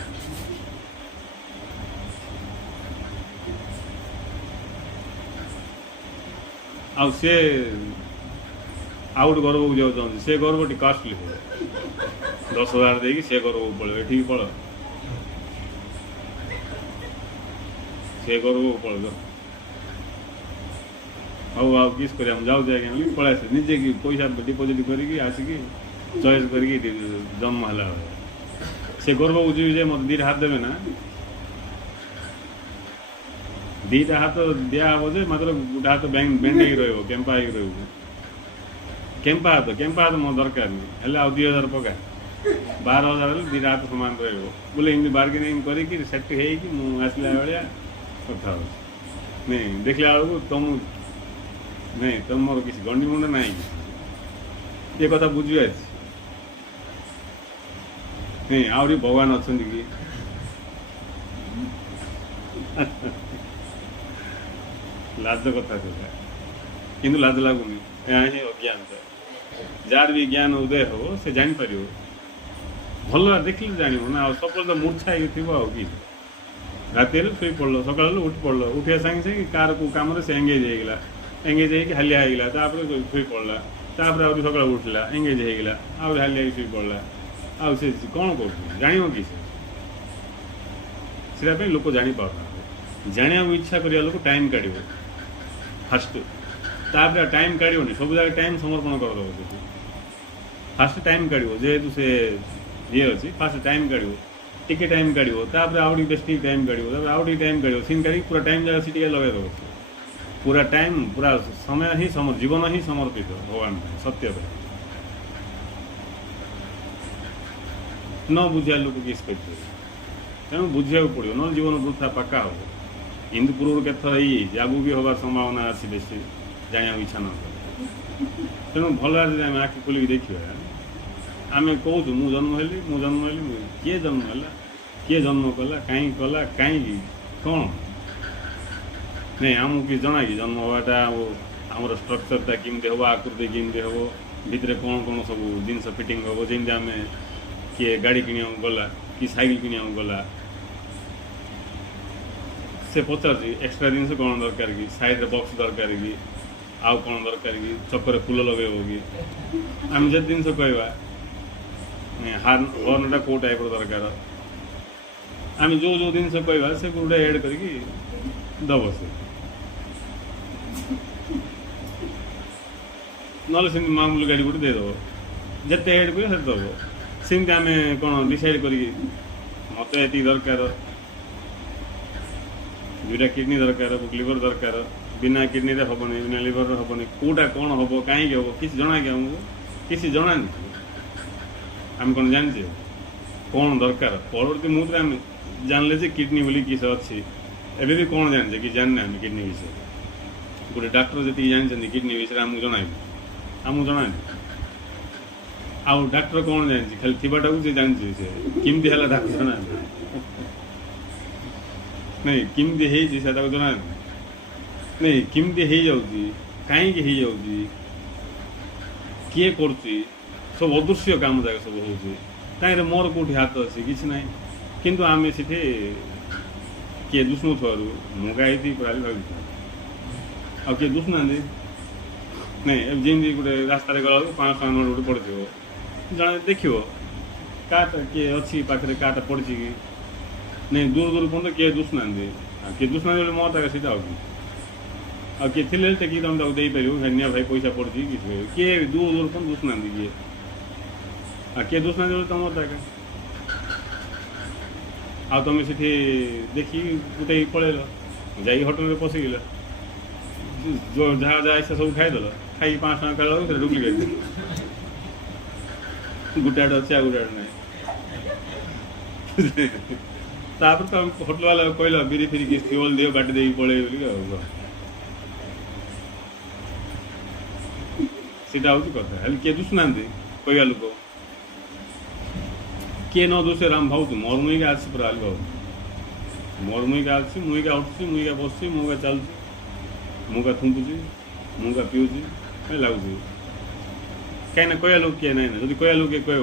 ଆଉ ସେ ଆଉ ଗୋଟେ ଗର୍ଭକୁ ଯିବାକୁ ଚାହୁଁଛି ସେ ଗର୍ଭଟି କଷ୍ଟଲି ହେବ 10,000 ଦେଇକି ସେ ଗର୍ଭକୁ ପଳେଇବ ଏଠିକି ପଳ ସେ ଗର୍ଭକୁ ପଳେଇବ ହଉ ଆଉ କିସ୍ କରିବା ମୁଁ ଯାଉଛି ଆଜ୍ଞା ପଳେଇ ଆସେ ନିଜେ କି ପଇସା ଡିପୋଜିଟ୍ କରିକି ଆସିକି ଚଏସ୍ କରିକି ଜନ୍ମ ହେଲା ସେ ଗର୍ଭକୁ ଯିବି ଯେ ମୋତେ 2ଟା ହାତ ଦେବେ ନା 2ଟା ହାତ ଦିଆହେବ ଯେ ମାତ୍ର ଗୋଟେ ହାତ ବେଣ୍ଡ ହେଇକି ରହିବ କେମ୍ପା ହେଇକି ରହିବ କେମ୍ପା ହାତ ମୋର ଦରକାର ନାହିଁ ହେଲେ ଆଉ 2,000 ପକା 12,000 ହେଲେ 2ଟା ହାତ ସମାନ ରହିବ ବୋଲେ ଏମିତି ବାର୍ଗେନିଂ କରିକି ସେଟ୍ ହେଇକି ମୁଁ ଆସିଲା ଭଳିଆ କଥା ହେଉଛି ନାଇଁ ଦେଖିଲା ବେଳକୁ ତମକୁ ନାଇଁ ତମର କିଛି ଗଣ୍ଡିମୁଣ୍ଡ ନାହିଁ ଏ କଥା ବୁଝିପାରୁଛି ନାଇଁ ଆହୁରି ଭଗବାନ ଅଛନ୍ତି କି ଲାଜ କଥା ସେଟା କିନ୍ତୁ ଲାଜ ଲାଗୁନି ଏହା ହିଁ ଅଜ୍ଞାନତା ଯାହାର ବି ଜ୍ଞାନ ଉଦୟ ହେବ ସେ ଜାଣିପାରିବ ଭଲ ଦେଖିଲେ ଜାଣିବ ନା ଆଉ ସବୁବେଳେ ତ ମୂର୍ଚ୍ଛା ହେଇକି ଥିବ ଆଉ କି ରାତିରେ ଶୋଇ ପଡ଼ିଲ ସକାଳୁ ଉଠି ପଡ଼ିଲ ଉଠିବା ସାଙ୍ଗେ ସାଙ୍ଗେ କାହାର କେଉଁ କାମରେ ସେ ଏଙ୍ଗେଜ୍ ହେଇଗଲା ଏଙ୍ଗେଜ୍ ହେଇକି ହାଲିଆ ହେଇଗଲା ତାପରେ ଶୋଇ ପଡ଼ିଲା ତାପରେ ଆହୁରି ସକାଳୁ ଉଠିଲା ଏଙ୍ଗେଜ୍ ହେଇଗଲା ଆହୁରି ହାଲିଆ ହେଇକି ଶୋଇ ପଡ଼ିଲା ଆଉ ସେ କ'ଣ କରୁଛି ଜାଣିବ କି ସେଟା ପାଇଁ ଲୋକ ଜାଣିପାରୁନାହାନ୍ତି ଜାଣିବାକୁ ଇଚ୍ଛା କରିବା ଲୋକ ଟାଇମ୍ କାଢ଼ିବ ଫାଷ୍ଟ ତାପରେ ଟାଇମ୍ କାଢ଼ିବନି ସବୁ ଜାଗା ଟାଇମ୍ ସମର୍ପଣ କରିଦେବ ସେଠି ଫାଷ୍ଟ ଟାଇମ୍ କାଢ଼ିବ ଯେହେତୁ ସେ ଇଏ ଅଛି ଫାଷ୍ଟ ଟାଇମ୍ କାଢ଼ିବ ଟିକେ ଟାଇମ୍ କାଢ଼ିବ ତାପରେ ଆଉ ଟିକେ ବେଶୀ ଟିକେ ଟାଇମ୍ କାଢ଼ିବ ତାପରେ ଆଉ ଟିକେ ଟାଇମ୍ କାଢ଼ିବ ସିନ୍ କାଢ଼ିକି ପୁରା ଟାଇମ୍ ଜାଗା ସେଠି ଲଗାଇଦେବ ପୁରା ଟାଇମ୍ ପୁରା ସମୟ ହିଁ ଜୀବନ ହିଁ ସମର୍ପିତ ଭଗବାନ ପାଇଁ ସତ୍ୟ ପାଇଁ ନ ବୁଝିବା ଲୋକ କିସ୍ କରିପାରିବେ ତେଣୁ ବୁଝିବାକୁ ପଡ଼ିବ ନହେଲେ ଜୀବନ ବୃଥା ପାକା ହେବ କିନ୍ତୁ ପୂର୍ବରୁ କେତେଥର ହେଇଯାଇଛି ଆଗକୁ ବି ହେବାର ସମ୍ଭାବନା ଅଛି ବେଶୀ ଜାଣିବାକୁ ଇଚ୍ଛା ନ କରେ ତେଣୁ ଭଲ ଯଦି ଆମେ ଆଖି ଖୋଲିକି ଦେଖିବା ଆମେ କହୁଛୁ ମୁଁ ଜନ୍ମ ହେଲି କିଏ ଜନ୍ମ ହେଲା କିଏ ଜନ୍ମ କଲା କାହିଁକି କ'ଣ ନାଇଁ ଆମକୁ କିଛି ଜଣା କି ଜନ୍ମ ହେବାଟା ଆମର ଷ୍ଟ୍ରକ୍ଚରଟା କେମିତି ହେବ ଆକୃତି କେମିତି ହେବ ଭିତରେ କ'ଣ ସବୁ ଜିନିଷ ଫିଟିଂ ହେବ ଯେମିତି ଆମେ କିଏ ଗାଡ଼ି କିଣିବାକୁ ଗଲା କି ସାଇକେଲ କିଣିବାକୁ ଗଲା ସେ ପଚାରୁଛି ଏକ୍ସଟ୍ରା ଜିନିଷ କ'ଣ ଦରକାର କି ସାଇଡ଼୍ରେ ବକ୍ସ ଦରକାର କି ଆଉ କ'ଣ ଦରକାର କି ଚକରେ ଫୁଲ ଲଗାଇବ କି ଆମେ ଯେତେ ଜିନିଷ କହିବା ହର୍ଣ୍ଣଟା କେଉଁ ଟାଇପ୍ର ଦରକାର आम जो जो जिन कह से गोटे एड करके दब से ना मामूली गाड़ी गोटे देदेव जिते एड कर दब सेमती आम कौन डिसाइड कर मत ये दरकार 2टा किडनी दरकार लिवर दरकार बिना किडनी रे हेनी बिना लिवर हेनी कौटा कौन हम कहीं हम किसी जना कि आमको किसी जना आम कौन जाने कौन दरकार परवर्ती मुहूर्त आम जानले जे किडनी बोली किस अच्छी एवं भी कौन जाने कि जानने आम किडनी विषय गोटे डाक्टर जी जानते किडनी विषय आमको जना आउ डाक्टर कौन जानी खाली थीबाटा से जानते से किमती है ताको जना नहीं किमती है जना नहीं किमती हो जाऊँगी कहीं किए कर सब अदृश्य काम जाक सब हो कहीं मोर कौटी हाथ अच्छी कि ना किंतु आम से किए दुष्णु थोड़ू मुगाई पूरा भावी आ किए दुष्णा नहीं जमी गोटे रास्तार गला 500 नोट गोटे पड़े जड़े देख काटा किए अच्छी पाखे काटा पड़ी कि नहीं दूर दूर पड़े किए दुष्णा किए दुष्णा मो तक सीधा होगी आ किए थे टेक तुम दे पार भाई पैसा पड़ी किए दूर दूर पर दुष्णा किए किए दुष्णा तुम तक आ तुम से देखी गोटे पलैल जा होटेल में पशिगल जो जहाँ जहाँ इच्छा सब खाईदेल खाई 500 टका डुप्लिकेट गोटे आड़े अच्छे गोटे आड़े ना तुम होटेल वाला कहल बिरी फिरी किस फ्यूल दियो बाटी दे पड़े सीटा हूँ कथा हेल्ले किए दुष्णा कहवा लोक किए न दोषे राम भाव मोर मुईका अच्छी पूरा हाल भाव मोर मुईका अच्छी मुईका उठुची मुईका बस मुईका चलुची मुगा थुंकुची मुगा पीऊची लगुच कहीं कहवा लोक किए ना जब कहवा लोक कह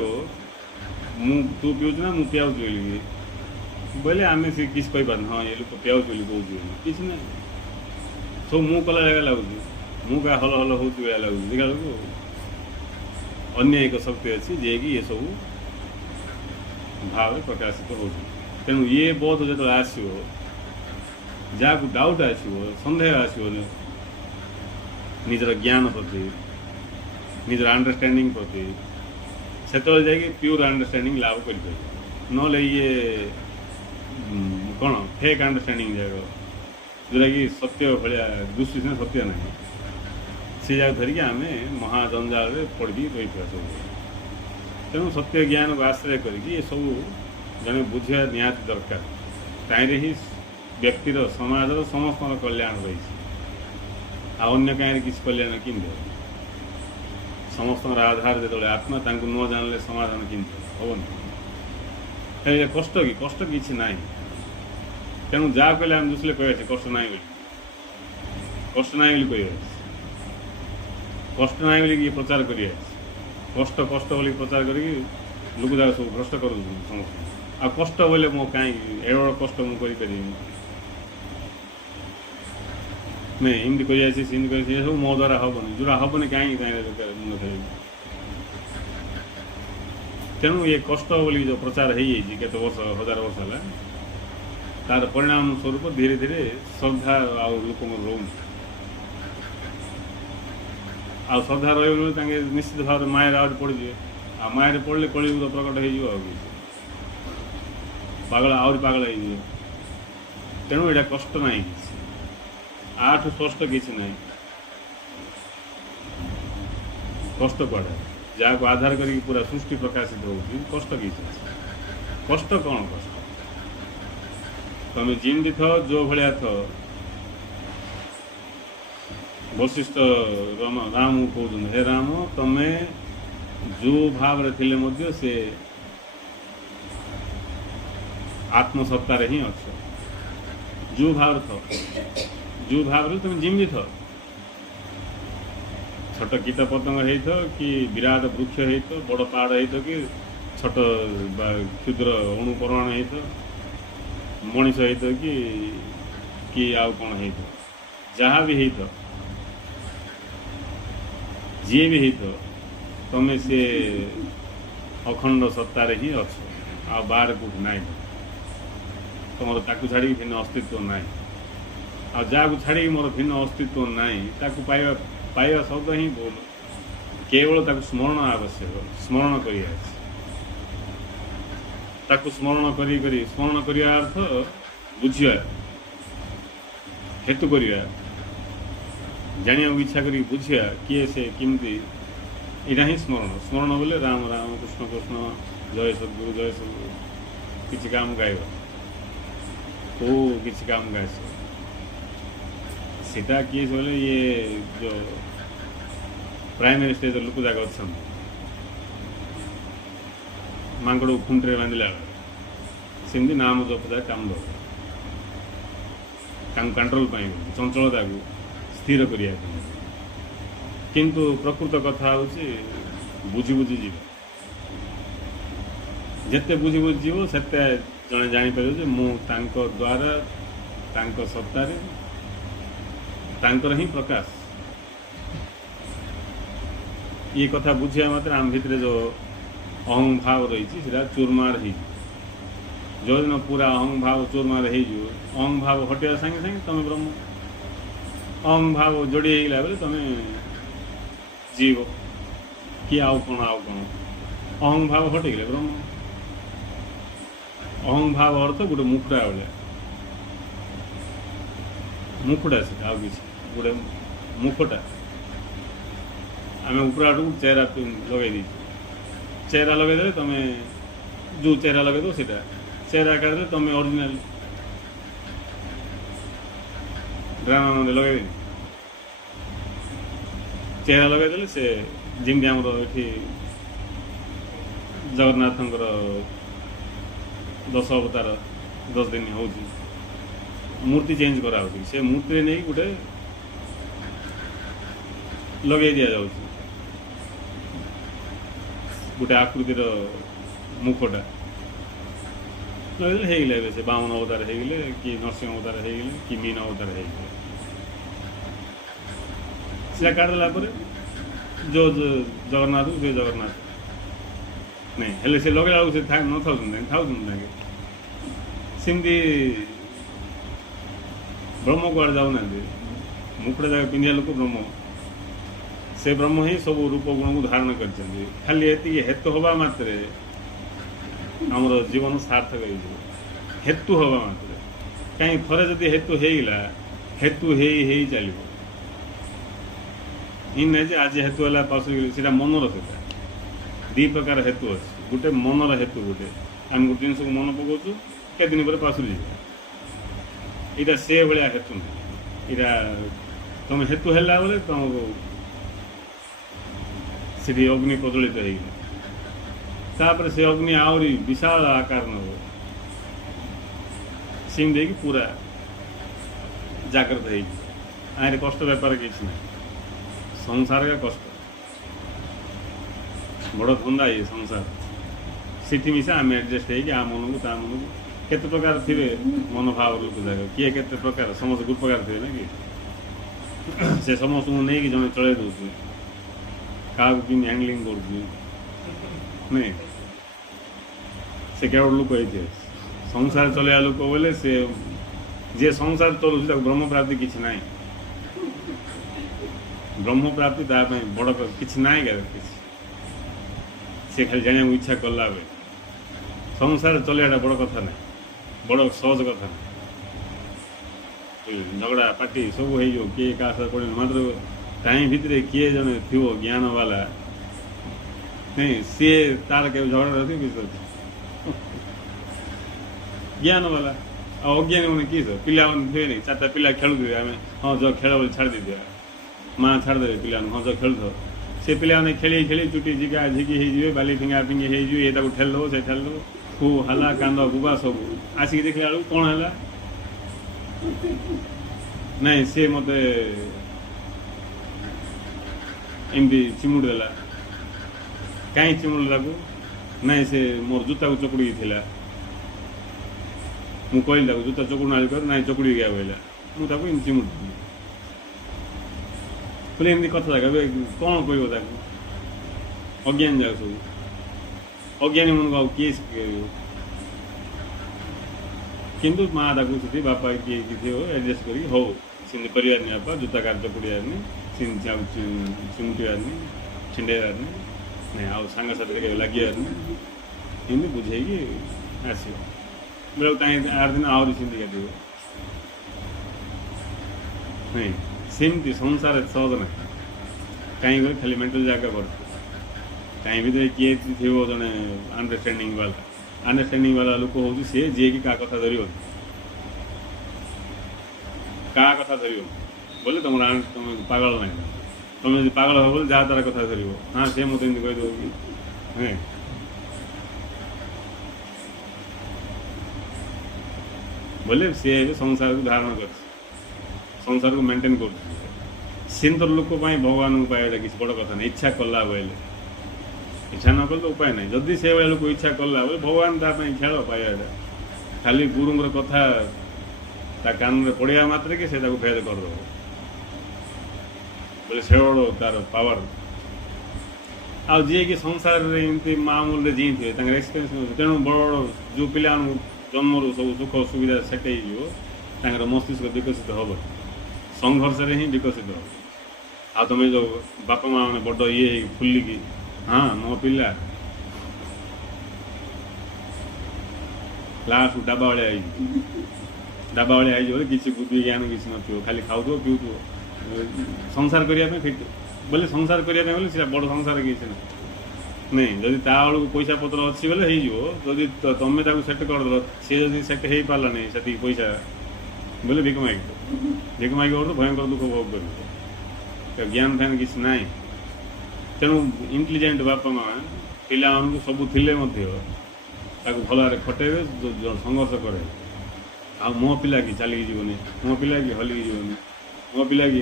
तू पीऊच ना मुझे पियाऊँ बोलिए बोले आम से किसी कहीपर हाँ ये लोग पियाऊँ बोली कौन किसी ना सब मुँह कला जगह लगुच मुगा हल हल हो लगुच देखा अन्य एक शक्ति अच्छी जे कि ये सब भाव प्रकाशित हो तेणु ये बोध जो आसो जहाँ डाउट आसो सन्देह आसो निजर ज्ञान प्रति निजर अंडरस्टैंडिंग प्रति से जाकि प्योर अंडरस्टैंडिंग लाभ कर ना ये कौन फेक अंडरस्टैंडिंग जाक जोटा कि सत्य भाया दृष्टि सत्य ना से जाक धरिकी आम महाजंजाल पड़ी रही सब तेणु सत्य ज्ञान को आश्रय करके सब जड़े बुझा निहाती दरकार कहीं ही व्यक्तिर समाज समस्त कल्याण रही अन्य कहीं किसी कल्याण किमती समस्त आधार जो आत्मा न जानले समाधान किमती हेनी कष्ट कि कष्ट किसी ना तेणु जहाँ कहले आम दूसरे कह कष्ट ना कष्ट ना कह कष्ट ना बोली प्रचार कर कष्ट कष्ट बोली प्रचार करी लोक जाक सब भ्रष्ट कर समस्त आ कष्ट बोले मो कहीं एड़ कष्ट मुझे नहीं इमती कर सब मो द्वारा हेनी जोड़ा हेनी कहीं मुझे तेणु ये कष्ट बोली जो प्रचार हो केत वर्ष 1000 वर्ष है तार परिणाम स्वरूप धीरे धीरे श्रद्धा आ लोक रोन आ श्रद्धा रही निश्चित भाव में मायर आज पड़े आ मायर पड़े कलियुग प्रकट हो पागल आहरी पागल हो तेणु यहाँ कष्ट ना आठ स्पष्ट किसी ना कष्ट कड़े जहाँ को आधार करके पूरा सृष्टि प्रकाशित हो कष्ट किसी कष्ट कौन कष्ट तुम जिमती थ जो भाया थ वशिष्ठ राम कहते हे राम तुम्हें जो भाव थे से आत्मसत्तार ही अच्छ जो भाव जो भाव तुम जिमती थ छोट कीट पतंग हो कि विराट वृक्ष हो बड़ पहाड़ हो कि छोट क्षुद्र अणुपरण हो मनीष हो कि आउ कौन हो जहाँ भी हो जी भी हो तुम्हें से अखंड सत्तार ही अच्छ आ बाहर को ना तुम ताकू छाड़ी भिन्न अस्तित्व ना आ जहाँ छाड़ी मोर भिन्न अस्तित्व ना ताकू पाइबा पाइबा शब्द ही बोल केवल ताकू स्मरण आवश्यक स्मरण करिया ताकू स्मरण करी स्मरण करिया अर्थ बुझिया हेतु करिया जानिया इच्छा करी बुझिया किए से किमती इना ही स्मरण स्मरण बोले राम राम कृष्ण कृष्ण जय सद्गुरु किसी काम गाइब ओ किसी काम गाय सीता किए बोले ये जो प्राइमरी स्टेज लोक जाक अच्छा मांकड़ खुंटे बांधला सेमती नाम जप काम दो कंट्रोल चंचलता को स्थिर करिया किंतु प्रकृत कथा हूँ बुझी बुझी जीव जिते बुझी बुझी जीव से जड़े जापर मु द्वारा सत्तार ही प्रकाश ये कथा बुझिया मात्र आम भितर जो अहं भाव रही चूरमार हो जो दिन पूरा अहं भाव चूरमार हो भाव हटिया सागे सागे तुम ब्रह्म अहं भाव जोड़ी होगा बोले तुम जीव कि आउ कौन अहं भाव हटिगले ब्रह्म अहं भाव अर्थ गोटे मुखुटा भाया मुखुटा से आउ कि गोटे मुखटा आम उपरा चेहरा लगे दी चेहरा लगेदे तुम जो चेहरा लगे दो सीटा चेहरा काटदे तुम ओरिजिनल ड्रामा मन लगे चेहरा लगेदे से जमी आम ये जगन्नाथ 10 अवतार 10 दिन हो मूर्ति चेंज करा से मूर्ति नहीं गोटे लगे दि जाऊँ गोटे आकृतिर मुखटा लगे से बामन अवतार हो गले कि नरसिंह अवतार हो गले कि मीन अवतार हो गले से काटदेला जो जगन्नाथ से जगन्नाथ नहीं हेल्ले से लगे से न था सेमती ब्रह्म कड़े जाऊना मुखटा जगह पिंधिया लोक ब्रह्म से ब्रह्म ही सब रूप गुण को धारण कर खाली ये हेतु हवा मात्रे आमर जीवन सार्थक हेतु हवा मात्रे कहीं थरे जदि हेतु होगा हेतु ही चलो इन नहीं आज हेतु है पास से मनर से दी प्रकार हेतु अच्छे गोटे मनर हेतु गोटे आम गोटे जिन को मन पकाचु के दिन पर पास यहाँ से भाया हेतु यहाँ तुम हेतु है बोले तुमको से अग्नि प्रज्वलित होपर से अग्नि आहरी विशाल आकार न सिम दे पूरा जागृत हो कष्ट बेपार किसी ना संसार का कष्ट बड़ धंदा ये संसार सीटी मिसा आम एडजस्ट हो मन को ता मन को केते प्रकार थे मनोभाव लोक जाग किए के प्रकार समस्त गुट प्रकार थे ना कि से समस्त को नहीं कि जमे चल दौर क्या हैंडलिंग कर से केवल लोक ये संसार चलया लोक बोले से जे संसार चलुच ब्रह्म प्राप्ति किसी ना ब्रह्म प्राप्ति बड़ किसी ना से खाली जाना इच्छा कला संसार चलिया बड़ कथा ना बड़ सहज कथा झगड़ा पार्टी सब हो किए क्या पड़े मात्र टाइम भितर किए जन थी ज्ञान वाला नहीं सी तार के झगड़ा रहती कि ज्ञान वाला अज्ञानी मैंने कि पिला थे नहीं 4टा पिला खेलुए आम हाँ जो खेल बोले छाड़ दी माँ छाड़दे पिला हाँ जो खेल से पिला खेली खेली चुटी जिगा झिकी हो बाली फिंगा फिंगी हो ठेल दब से ठेल दब खूब हला कांद बुबा सब आसिक देखला बेलू कौन है नहीं सी मत एमती चिमुड़ देला कहीं चिमुड़ा को नहीं से मोर जूता को चकुड़ी थी मुझे कहली जूता चकुड़ नाली कर ना चकुड़ी गया बोला मुझे चिमुड़ बोले एमती कथा जगह कौन कह अज्ञान जाग सब अज्ञानी मन को किए କିନ୍ତୁ ମା ଡାକୁଛନ୍ତି ବାପା କିଏ କିଛି ହଉ ଆଡ଼ଜଷ୍ଟ କରିକି ହଉ ସେମିତି କରିବାରନି ବାପା ଜୋତା କାର୍ଯ୍ୟ ପଡ଼ିବାରନି ସେମିତି ଆଉ ଚୁମଟିବାରନି ଛିଣ୍ଡେଇବାରନି ନାଇଁ ଆଉ ସାଙ୍ଗସାଥିରେ କେବେ ଲାଗିବାରନି ଏମିତି ବୁଝେଇକି ଆସିବ ବେଳେ ତାଙ୍କେ ଆର ଦିନ ଆହୁରି ସେମିତି କାଟିବ ନାଇଁ ସେମିତି ସଂସାର ସହଜ ନାହିଁ କାହିଁକି କରି ଖାଲି ମେଣ୍ଟାଲ ଜାଗା କରୁଛୁ କାହିଁ ଭିତରେ କିଏ ଥିବ ଜଣେ ଅଣ୍ଡରଷ୍ଟାଣ୍ଡିଂ ବାଲା ଲୋକ ହେଉଛି ସିଏ ଯିଏକି କାହା କଥା ଧରିବନି କାହା କଥା ଧରିବନି ବୋଲେ ତମର ତମେ ପାଗଳ ନାହିଁ ତମେ ଯଦି ପାଗଳ ହେବ ବୋଲେ ଯାହା ତାର କଥା ଧରିବ ହଁ ସେ ମୋତେ ଏମିତି କହିଦେବ କି ହଁ ବୋଲେ ସିଏ ଏବେ ସଂସାରକୁ ଧାରଣ କରିଛି ସଂସାରକୁ ମେଣ୍ଟେନ୍ କରୁଛି ସେନ୍ତର ଲୋକ ପାଇଁ ଭଗବାନଙ୍କୁ ପାଇବାଟା କିଛି ବଡ଼ କଥା ନାହିଁ ଇଚ୍ଛା କଲା ବୋଇଲେ ଇଚ୍ଛା ନ କଲେ ତ ଉପାୟ ନାହିଁ ଯଦି ସେଭଳିଆ ଲୋକ ଇଚ୍ଛା କଲା ବୋଲେ ଭଗବାନ ତା ପାଇଁ ଖେଳ ପାଇବାଟା ଖାଲି ଗୁରୁଙ୍କର କଥା ତା କାନରେ ପଡ଼ିବା ମାତ୍ରକେ ସେ ତାକୁ ଭେଦ କରିଦେବ ବୋଲେ ସେ ବଡ଼ ତାର ପାୱାର ଆଉ ଯିଏକି ସଂସାରରେ ଏମିତି ମାମୁଲରେ ଜିଇଁଥିବେ ତାଙ୍କର ଏକ୍ସପିରିଏନ୍ସ ତେଣୁ ବଡ଼ ବଡ଼ ଯେଉଁ ପିଲାମାନଙ୍କୁ ଜନ୍ମରୁ ସବୁ ସୁଖ ସୁବିଧା ସେଟ୍ ହେଇଯିବ ତାଙ୍କର ମସ୍ତିଷ୍କ ବିକଶିତ ହେବ ସଂଘର୍ଷରେ ହିଁ ବିକଶିତ ହେବ ଆଉ ତୁମେ ଯେଉଁ ବାପା ମା' ମାନେ ବଡ଼ ଇଏ ହେଇକି ଫୁଲିକି ହଁ ମୋ ପିଲା ଲାଷ୍ଟକୁ ଡାବା ଭଳିଆ ହେଇଯିବ କିଛି ବୁଦ୍ଧି ଜ୍ଞାନ କିଛି ନଥିବ ଖାଲି ଖାଉଥିବ ପିଉଥିବ ସଂସାର କରିବା ପାଇଁ ଫିଟ୍ ବୋଲେ ସଂସାର କରିବା ପାଇଁ ବୋଲେ ସେଟା ବଡ଼ ସଂସାର କିଛି ନାହିଁ ନାଇଁ ଯଦି ତା ବେଳକୁ ପଇସା ପତ୍ର ଅଛି ବୋଲେ ହେଇଯିବ ଯଦି ତମେ ତାକୁ ସେଟ୍ କରିଦେଲ ସିଏ ଯଦି ସେଟ୍ ହେଇପାରିଲାନି ସେତିକି ପଇସା ବୋଲେ ଭିକ ମାଗିବ ତ ଭୟଙ୍କର ଦୁଃଖ ଭୋଗ କରିବ ଜ୍ଞାନ ଫ୍ୟାନ କିଛି ନାହିଁ ତେଣୁ ଇଣ୍ଟେଲିଜେଣ୍ଟ ବାପା ମା' ପିଲାମାନଙ୍କୁ ସବୁ ଥିଲେ ମଧ୍ୟ ତାକୁ ଭଲ ଭାବରେ ଖଟେଇବେ ସଂଘର୍ଷ କରେଇବେ ଆଉ ମୋ ପିଲା କି ଚାଲିକି ଯିବନି ମୋ ପିଲା କି ହଲିକି ଯିବନି ମୋ ପିଲା କି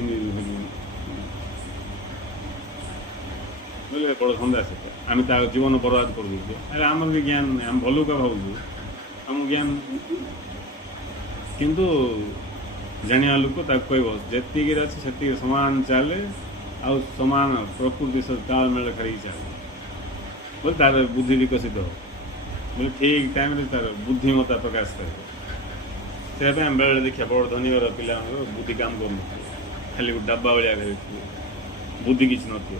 ବୋଲେ ବଡ଼ ସନ୍ଦେହ ସେଟା ଆମେ ତା ଜୀବନ ବର୍ବାଦ କରିଦେଉଛୁ ଆରେ ଆମର ବି ଜ୍ଞାନ ନାହିଁ ଆମେ ଭଲକା ଭାବୁଛୁ ଆମ ଜ୍ଞାନ କିନ୍ତୁ ଜାଣିବା ଲୋକ ତାକୁ କହିବ ଯେତିକିରେ ଅଛି ସେତିକି ସମାନ ଚାଲେ ଆଉ ସମାନ ପ୍ରକୃତି ସହ ତାଳମେଳ କରିକି ଚାଲେ ବୋଲେ ତାର ବୁଦ୍ଧି ବିକଶିତ ହେବ ବୋଲେ ଠିକ୍ ଟାଇମ୍ରେ ତାର ବୁଦ୍ଧିମତା ପ୍ରକାଶ କରିବ ସେଇଟା ପାଇଁ ଆମେ ବେଳେବେଳେ ଦେଖିବା ବଡ଼ ଧନୀଘର ପିଲାଙ୍କର ବୁଦ୍ଧି କାମ କରୁନଥିବ ଖାଲି ଗୋଟେ ଡବା ଭଳିଆ ଖେଳିଥିବ ବୁଦ୍ଧି କିଛି ନଥିବ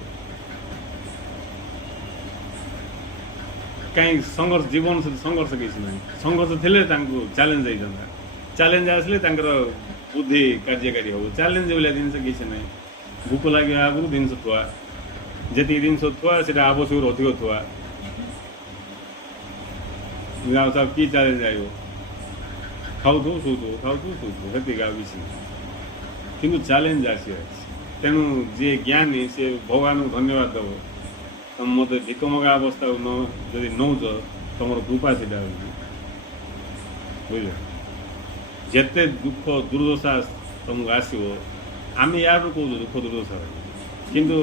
କାହିଁକି ସଂଘର୍ଷ ଜୀବନ ସହିତ ସଂଘର୍ଷ କିଛି ନାହିଁ ସଂଘର୍ଷ ଥିଲେ ତାଙ୍କୁ ଚ୍ୟାଲେଞ୍ଜ ହେଇଥାନ୍ତା ଚ୍ୟାଲେଞ୍ଜ ଆସିଲେ ତାଙ୍କର ବୁଦ୍ଧି କାର୍ଯ୍ୟକାରୀ ହେବ ଚ୍ୟାଲେଞ୍ଜ ଭଳିଆ ଜିନିଷ କିଛି ନାହିଁ ଭୋକ ଲାଗିବା ଆଗରୁ ଜିନିଷ ଥୁଆ ଯେତିକି ଜିନିଷ ଥୁଆ ସେଇଟା ଆବଶ୍ୟକରୁ ଅଧିକ ଥୁଆ କି ଚ୍ୟାଲେଞ୍ଜ ଆସିବ ଖାଉଥିବ ଶୋଉଥିବ ସେତିକି ଆଉ କିଛି ନାହିଁ କିନ୍ତୁ ଚ୍ୟାଲେଞ୍ଜ ଆସିଯାଇଛି ତେଣୁ ଯିଏ ଜ୍ଞାନୀ ସେ ଭଗବାନଙ୍କୁ ଧନ୍ୟବାଦ ଦେବ ତମେ ମୋତେ ଭିକ ମଗା ଅବସ୍ଥାକୁ ଯଦି ନେଉଛ ତୁମର କୃପା ସେଇଟା ହେଉଛି ବୁଝିଲ ଯେତେ ଦୁଃଖ ଦୁର୍ଦ୍ଦଶା ତୁମକୁ ଆସିବ ଆମେ ୟାରୁ କହୁଛୁ ଦୁଃଖ ଦୁର୍ଦ୍ଦଶା କିନ୍ତୁ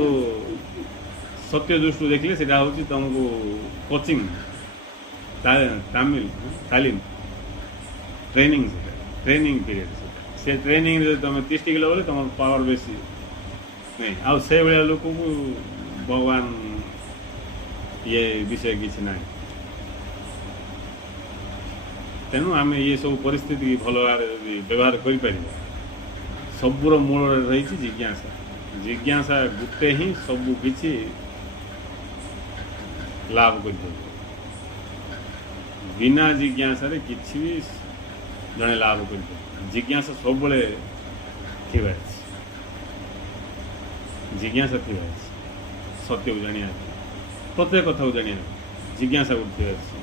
ସତ୍ୟ ଦୃଷ୍ଟିରୁ ଦେଖିଲେ ସେଇଟା ହେଉଛି ତୁମକୁ କୋଚିଂ ତାଲିମ ଟ୍ରେନିଂ ସେଇଟା ଟ୍ରେନିଂ ପିରିୟଡ଼ ସେଇଟା ସେ ଟ୍ରେନିଂରେ ଯଦି ତୁମେ ତିଷ୍ଠି ଗଲ ବୋଲେ ତୁମର ପାୱାର ବେଶୀ ନାଇଁ ଆଉ ସେଇଭଳିଆ ଲୋକକୁ ଭଗବାନ ଇଏ ବିଷୟ କିଛି ନାହିଁ ତେଣୁ ଆମେ ଇଏ ସବୁ ପରିସ୍ଥିତି ଭଲ ଭାବରେ ଯଦି ବ୍ୟବହାର କରିପାରିବା ସବୁର ମୂଳରେ ରହିଛି ଜିଜ୍ଞାସା ଗୋଟେ ହିଁ ସବୁ କିଛି ଲାଭ କରିପାରିବ ବିନା ଜିଜ୍ଞାସାରେ କିଛି ବି ଜଣେ ଲାଭ କରିପାରିବ ଜିଜ୍ଞାସା ସବୁବେଳେ ଥିବା ଜିଜ୍ଞାସା ଥିବା ସତ୍ୟକୁ ଜାଣିବା ପ୍ରତ୍ୟେକ କଥାକୁ ଜାଣିବା ଜିଜ୍ଞାସା ଥିବା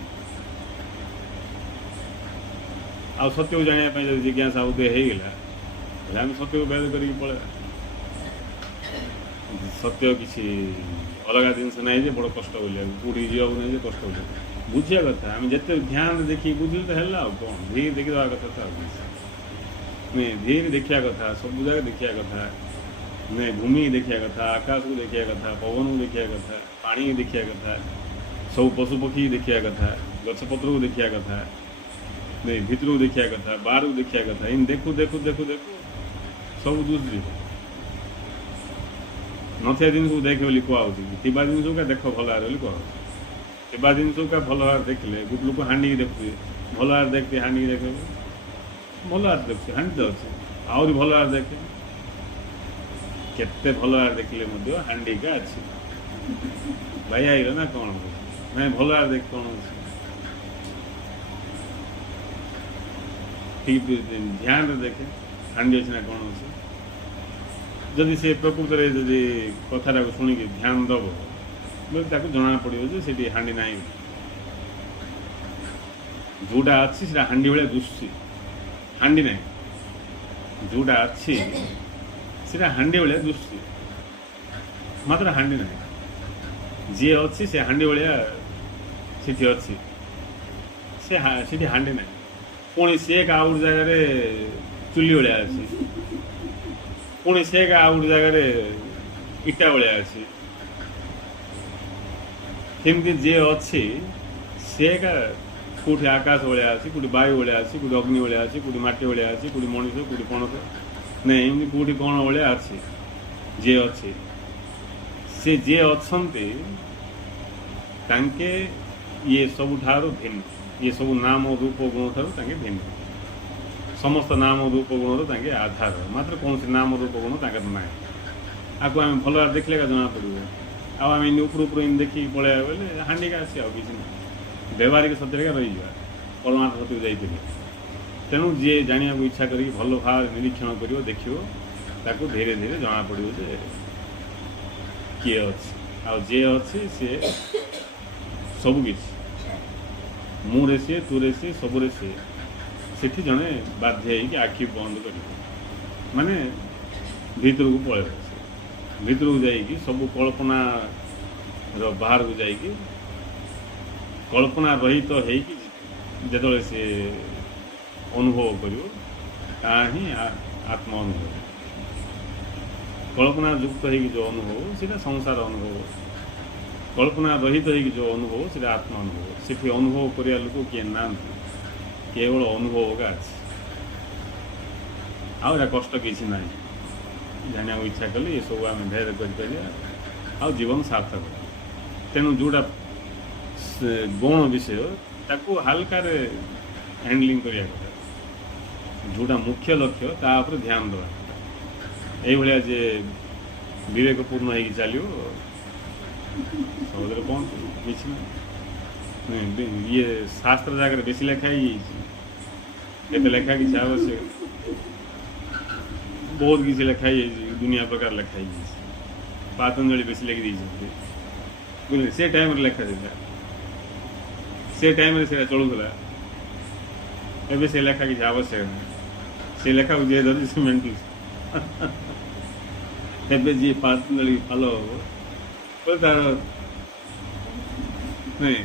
ଆଉ ସତ୍ୟକୁ ଜାଣିବା ପାଇଁ ଯଦି ଜିଜ୍ଞାସା ଉଦୟ ହେଇଗଲା ତାହେଲେ ଆମେ ସତ୍ୟକୁ ଭେଦ କରିକି ପଳେଇବା ସତ୍ୟ କିଛି ଅଲଗା ଜିନିଷ ନାହିଁ ଯେ ବଡ଼ କଷ୍ଟ ବୋଲିବାକୁ କେଉଁଠିକି ଯିବାକୁ ନାହିଁ ଯେ କଷ୍ଟ ବୋଲି ବୁଝିବା କଥା ଆମେ ଯେତେ ଧ୍ୟାନରେ ଦେଖିକି ବୁଝିଲେ ତ ହେଲା ଆଉ କ'ଣ ଧୀରେ ଦେଖିଦେବା କଥା ତ ଆଉ ନୁହେଁ ଧୀରେ ଦେଖିବା କଥା ସବୁ ଜାଗା ଦେଖିବା କଥା ନୁହେଁ ଭୂମିକି ଦେଖିବା କଥା ଆକାଶକୁ ଦେଖିବା କଥା ପବନକୁ ଦେଖିବା କଥା ପାଣିକି ଦେଖିବା କଥା ସବୁ ପଶୁପକ୍ଷୀକି ଦେଖିବା କଥା ଗଛପତ୍ରକୁ ଦେଖିବା କଥା नहीं भितर देखा कथा बाहर देखा कथा इन देखू देखू देखू देखू सब दूर जीव नथिया जिन देख बोली कहुच्छी थिबा जिन देख भल भाव कह थिबा जिन भल भाव देखले गोटे लोक हाँडी देखुए भल भाव देखते हाँडी देख ଭଲ ଆର ଦେଖୁଛି ହାଣ୍ଡି ତ ଅଛି ଆହୁରି ଭଲ ଆର ଦେଖେ କେତେ ଭଲ ଆର ଦେଖିଲେ ମଧ୍ୟ ହାଣ୍ଡିକା ଅଛି ଭାଇ ଆଇଲ ନା କ'ଣ ନାଇଁ ଭଲ ଆର ଦେଖ କ'ଣ ଅଛି ଠିକ ଧ୍ୟାନରେ ଦେଖେ ହାଣ୍ଡି ଅଛି ନା କ'ଣ ଅଛି ଯଦି ସେ ପ୍ରକୃତରେ ଯଦି କଥାଟାକୁ ଶୁଣିକି ଧ୍ୟାନ ଦେବ ବୋଲେ ତାକୁ ଜଣା ପଡ଼ିବ ଯେ ସେଠି ହାଣ୍ଡି ନାହିଁ ଯେଉଁଟା ଅଛି ସେଟା ହାଣ୍ଡି ଭଳିଆ ଦୁଶୁଛି ହାଣ୍ଡି ନାହିଁ ଯେଉଁଟା ଅଛି ସେଟା ହାଣ୍ଡି ଭଳିଆ ଦୁଶୁଛି ମାତ୍ର ହାଣ୍ଡି ନାହିଁ ଯିଏ ଅଛି ସେ ହାଣ୍ଡି ଭଳିଆ ସେଠି ଅଛି ସେଠି ହାଣ୍ଡି ନାହିଁ ପୁଣି ସେ ଆଉ ଗୋଟେ ଜାଗାରେ ଚୁଲି ଭଳିଆ ଅଛି ପୁଣି ସେ ଆଉ ଗୋଟେ ଜାଗାରେ ଇଟା ଭଳିଆ ଅଛି ସେମିତି ଯିଏ ଅଛି ସେ କେଉଁଠି ଆକାଶ ଭଳିଆ ଅଛି କେଉଁଠି ବାୟୁ ଭଳିଆ ଅଛି କେଉଁଠି ଅଗ୍ନି ଭଳିଆ ଅଛି କେଉଁଠି ମାଟି ଭଳିଆ ଅଛି କେଉଁଠି ମଣିଷ କେଉଁଠି ପଣସ ନାଇଁ ଏମିତି କେଉଁଠି କ'ଣ ଭଳିଆ ଅଛି ଯିଏ ଅଛି ସେ ଯିଏ ଅଛନ୍ତି ତାଙ୍କେ ଇଏ ସବୁଠାରୁ ଭିନ୍ନ ଇଏ ସବୁ ନାମ ରୂପ ଗୁଣ ଠାରୁ ତାଙ୍କେ ଭିନ୍ନ ସମସ୍ତ ନାମ ରୂପ ଗୁଣର ତାଙ୍କେ ଆଧାର ମାତ୍ର କୌଣସି ନାମ ରୂପ ଗୁଣ ତାଙ୍କର ନାହିଁ ଆକୁ ଆମେ ଭଲ ଭାବରେ ଦେଖିଲେ ଏକା ଜଣାପଡ଼ିବ ଆଉ ଆମେ ଉପରୁ ଏମିତି ଦେଖିକି ପଳେଇବା ବୋଲେ ହାଣ୍ଡିକା ଅଛି ଆଉ କିଛି ନାହିଁ ବ୍ୟବହାରିକ ସତ୍ୟରେ ରହିଯିବା ପରମାର୍ଥ ସତ୍ୟକୁ ଯାଇଥିଲେ ତେଣୁ ଯିଏ ଜାଣିବାକୁ ଇଚ୍ଛା କରିକି ଭଲ ଭାବରେ ନିରୀକ୍ଷଣ କରିବ ଦେଖିବ ତାକୁ ଧୀରେ ଧୀରେ ଜଣାପଡ଼ିବ ଯେ କିଏ ଅଛି ଆଉ ଯିଏ ଅଛି ସିଏ ସବୁକିଛି ମୁଁରେ ସିଏ ତୁରେ ସିଏ ସବୁରେ ସିଏ ସେଠି ଜଣେ ବାଧ୍ୟ ହେଇକି ଆଖି ବନ୍ଦ କରିବ ମାନେ ଭିତରକୁ ପଳେଇବ ଭିତରକୁ ଯାଇକି ସବୁ କଳ୍ପନାର ବାହାରକୁ ଯାଇକି କଳ୍ପନା ରହିତ ହେଇକି ଯେତେବେଳେ ସେ ଅନୁଭବ କରିବ ତାହା ହିଁ ଆତ୍ମ ଅନୁଭବ କଳ୍ପନା ଯୁକ୍ତ ହେଇକି ଯେଉଁ ଅନୁଭବ ସେଇଟା ସଂସାର ଅନୁଭବ କଳ୍ପନା ରହିତ ହେଇକି ଯେଉଁ ଅନୁଭବ ସେଇଟା ଆତ୍ମ ଅନୁଭବ ସେଠି ଅନୁଭବ କରିବା ଲୋକ କିଏ ନାହାନ୍ତି କେବଳ ଅନୁଭବକା ଅଛି ଆଉ ଏଇଟା କଷ୍ଟ କିଛି ନାହିଁ ଜାଣିବାକୁ ଇଚ୍ଛା କଲେ ଏସବୁ ଆମେ ଭେଦ କରିପାରିବା ଆଉ ଜୀବନ ସାର୍ଥକ ତେଣୁ ଯେଉଁଟା ଗୌଣ ବିଷୟ ତାକୁ ହାଲକାରେ ହ୍ୟାଣ୍ଡଲିଂ କରିବା କଥା ଯେଉଁଟା ମୁଖ୍ୟ ଲକ୍ଷ୍ୟ ତା ଉପରେ ଧ୍ୟାନ ଦେବା ଏଇଭଳିଆ ଯେ ବିବେକପୂର୍ଣ୍ଣ ହେଇକି ଚାଲିବ ସହଜରେ କ'ଣ କିଛି ନାହିଁ ଇଏ ଶାସ୍ତ୍ର ଜାଗାରେ ବେଶୀ ଲେଖା ହେଇଯାଇଛି ଏତେ ଲେଖା କିଛି ଆବଶ୍ୟକ ବହୁତ କିଛି ଲେଖା ହେଇଯାଇଛି ଦୁନିଆ ପ୍ରକାର ଲେଖା ହେଇଯାଇଛି ପାତଞ୍ଜଳି ବେଶୀ ଲେଖି ଦେଇଛନ୍ତି ବୁଝିଲେ ସେ ଟାଇମ୍ରେ ଲେଖା ଦେଇଥିଲା ସେ ଟାଇମ୍ରେ ସେଇଟା ଚଳୁଥିଲା ଏବେ ସେ ଲେଖା କିଛି ଆବଶ୍ୟକ ନାହିଁ ସେ ଲେଖାକୁ ଯିଏ ଧରୁଛି ସେ ମେଣ୍ଟୁଛି ଏବେ ଯିଏ ପାତଞ୍ଜଳି ଫଲୋ ହବ ବୋଲେ ତାର ନାଇଁ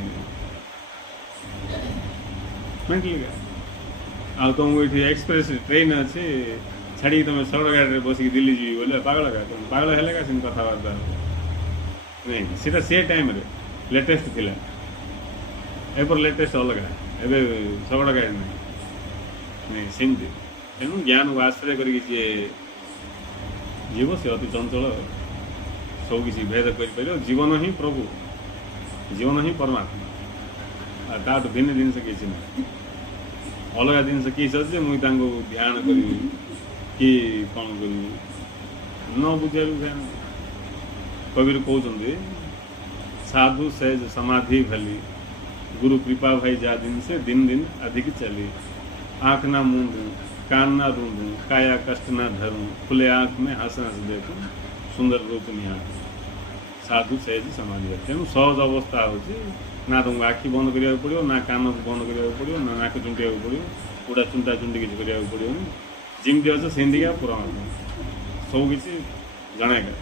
ମେଣ୍ଟଲି ଆଉ ତୁମକୁ ଏଠି ଏକ୍ସପ୍ରେସ୍ ଟ୍ରେନ୍ ଅଛି ଛାଡ଼ିକି ତୁମେ ସଡ଼କ ଗାଡ଼ିରେ ବସିକି ଦିଲ୍ଲୀ ଯିବି ବୋଲେ ପାଗଳ ତୁମେ ପାଗଳ ହେଲେ କା ସେମିତି କଥାବାର୍ତ୍ତା ନାଇଁ ସେଇଟା ସେ ଟାଇମ୍ରେ ଲେଟେଷ୍ଟ ଥିଲା ଏପର ଲେଟେଷ୍ଟ ଅଲଗା ଏବେ ଶଗଡ଼ ଗାଡ଼ି ନାହିଁ ନାଇଁ ସେମିତି ତେଣୁ ଜ୍ଞାନକୁ ଆଶ୍ରୟ କରିକି ଯିଏ ଯିବ ସେ ଅତି ଚଞ୍ଚଳ ସବୁକିଛି ଭେଦ କରିପାରିବ ଜୀବନ ହିଁ ପ୍ରଭୁ ଜୀବନ ହିଁ ପରମାତ୍ମା ଆଉ ତାଠୁ ଭିନ୍ନ ଜିନିଷ କିଛି ନାହିଁ ଅଲଗା ଜିନିଷ କିଛି ଅଛି ଯେ ମୁଇଁ ତାଙ୍କୁ ଧ୍ୟାନ କରିବି କି କ'ଣ କରିବି ନ ବୁଝିବାକୁ ଧ୍ୟାନ କବିର କହୁଛନ୍ତି ସାଧୁ ସହଜ समाधि भली गुरु कृपा भाई जा दिन से दिन दिन अधिक चली आँख ना मूंदूं कान ना रूंदूं काया कष्ट ना धरूं खुले आँख में हंस हंस देखूं सुंदर रूप निहारूं साधु सहज समाधि तेणु सहज अवस्था होची ना तुमको आखि बंद କରିବାକୁ ପଡ଼ିବ ନା କାନକୁ ବନ୍ଦ କରିବାକୁ ପଡ଼ିବ ନା ନାକ ଚୁଣ୍ଟିବାକୁ ପଡ଼ିବ କୋଉଟା ଚୁଣ୍ଟା ଚୁଣ୍ଟି କିଛି କରିବାକୁ ପଡ଼ିବନି ଯେମିତି ଅଛ ସେମିତିକା ପରମାତ୍ମା ସବୁକିଛି ଜଣାଇକା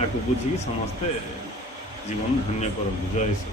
ଆକୁ ବୁଝିକି ସମସ୍ତେ ଜୀବନ ଧନ୍ୟ କରନ୍ତୁ ଜୟ ଶ୍ରୀ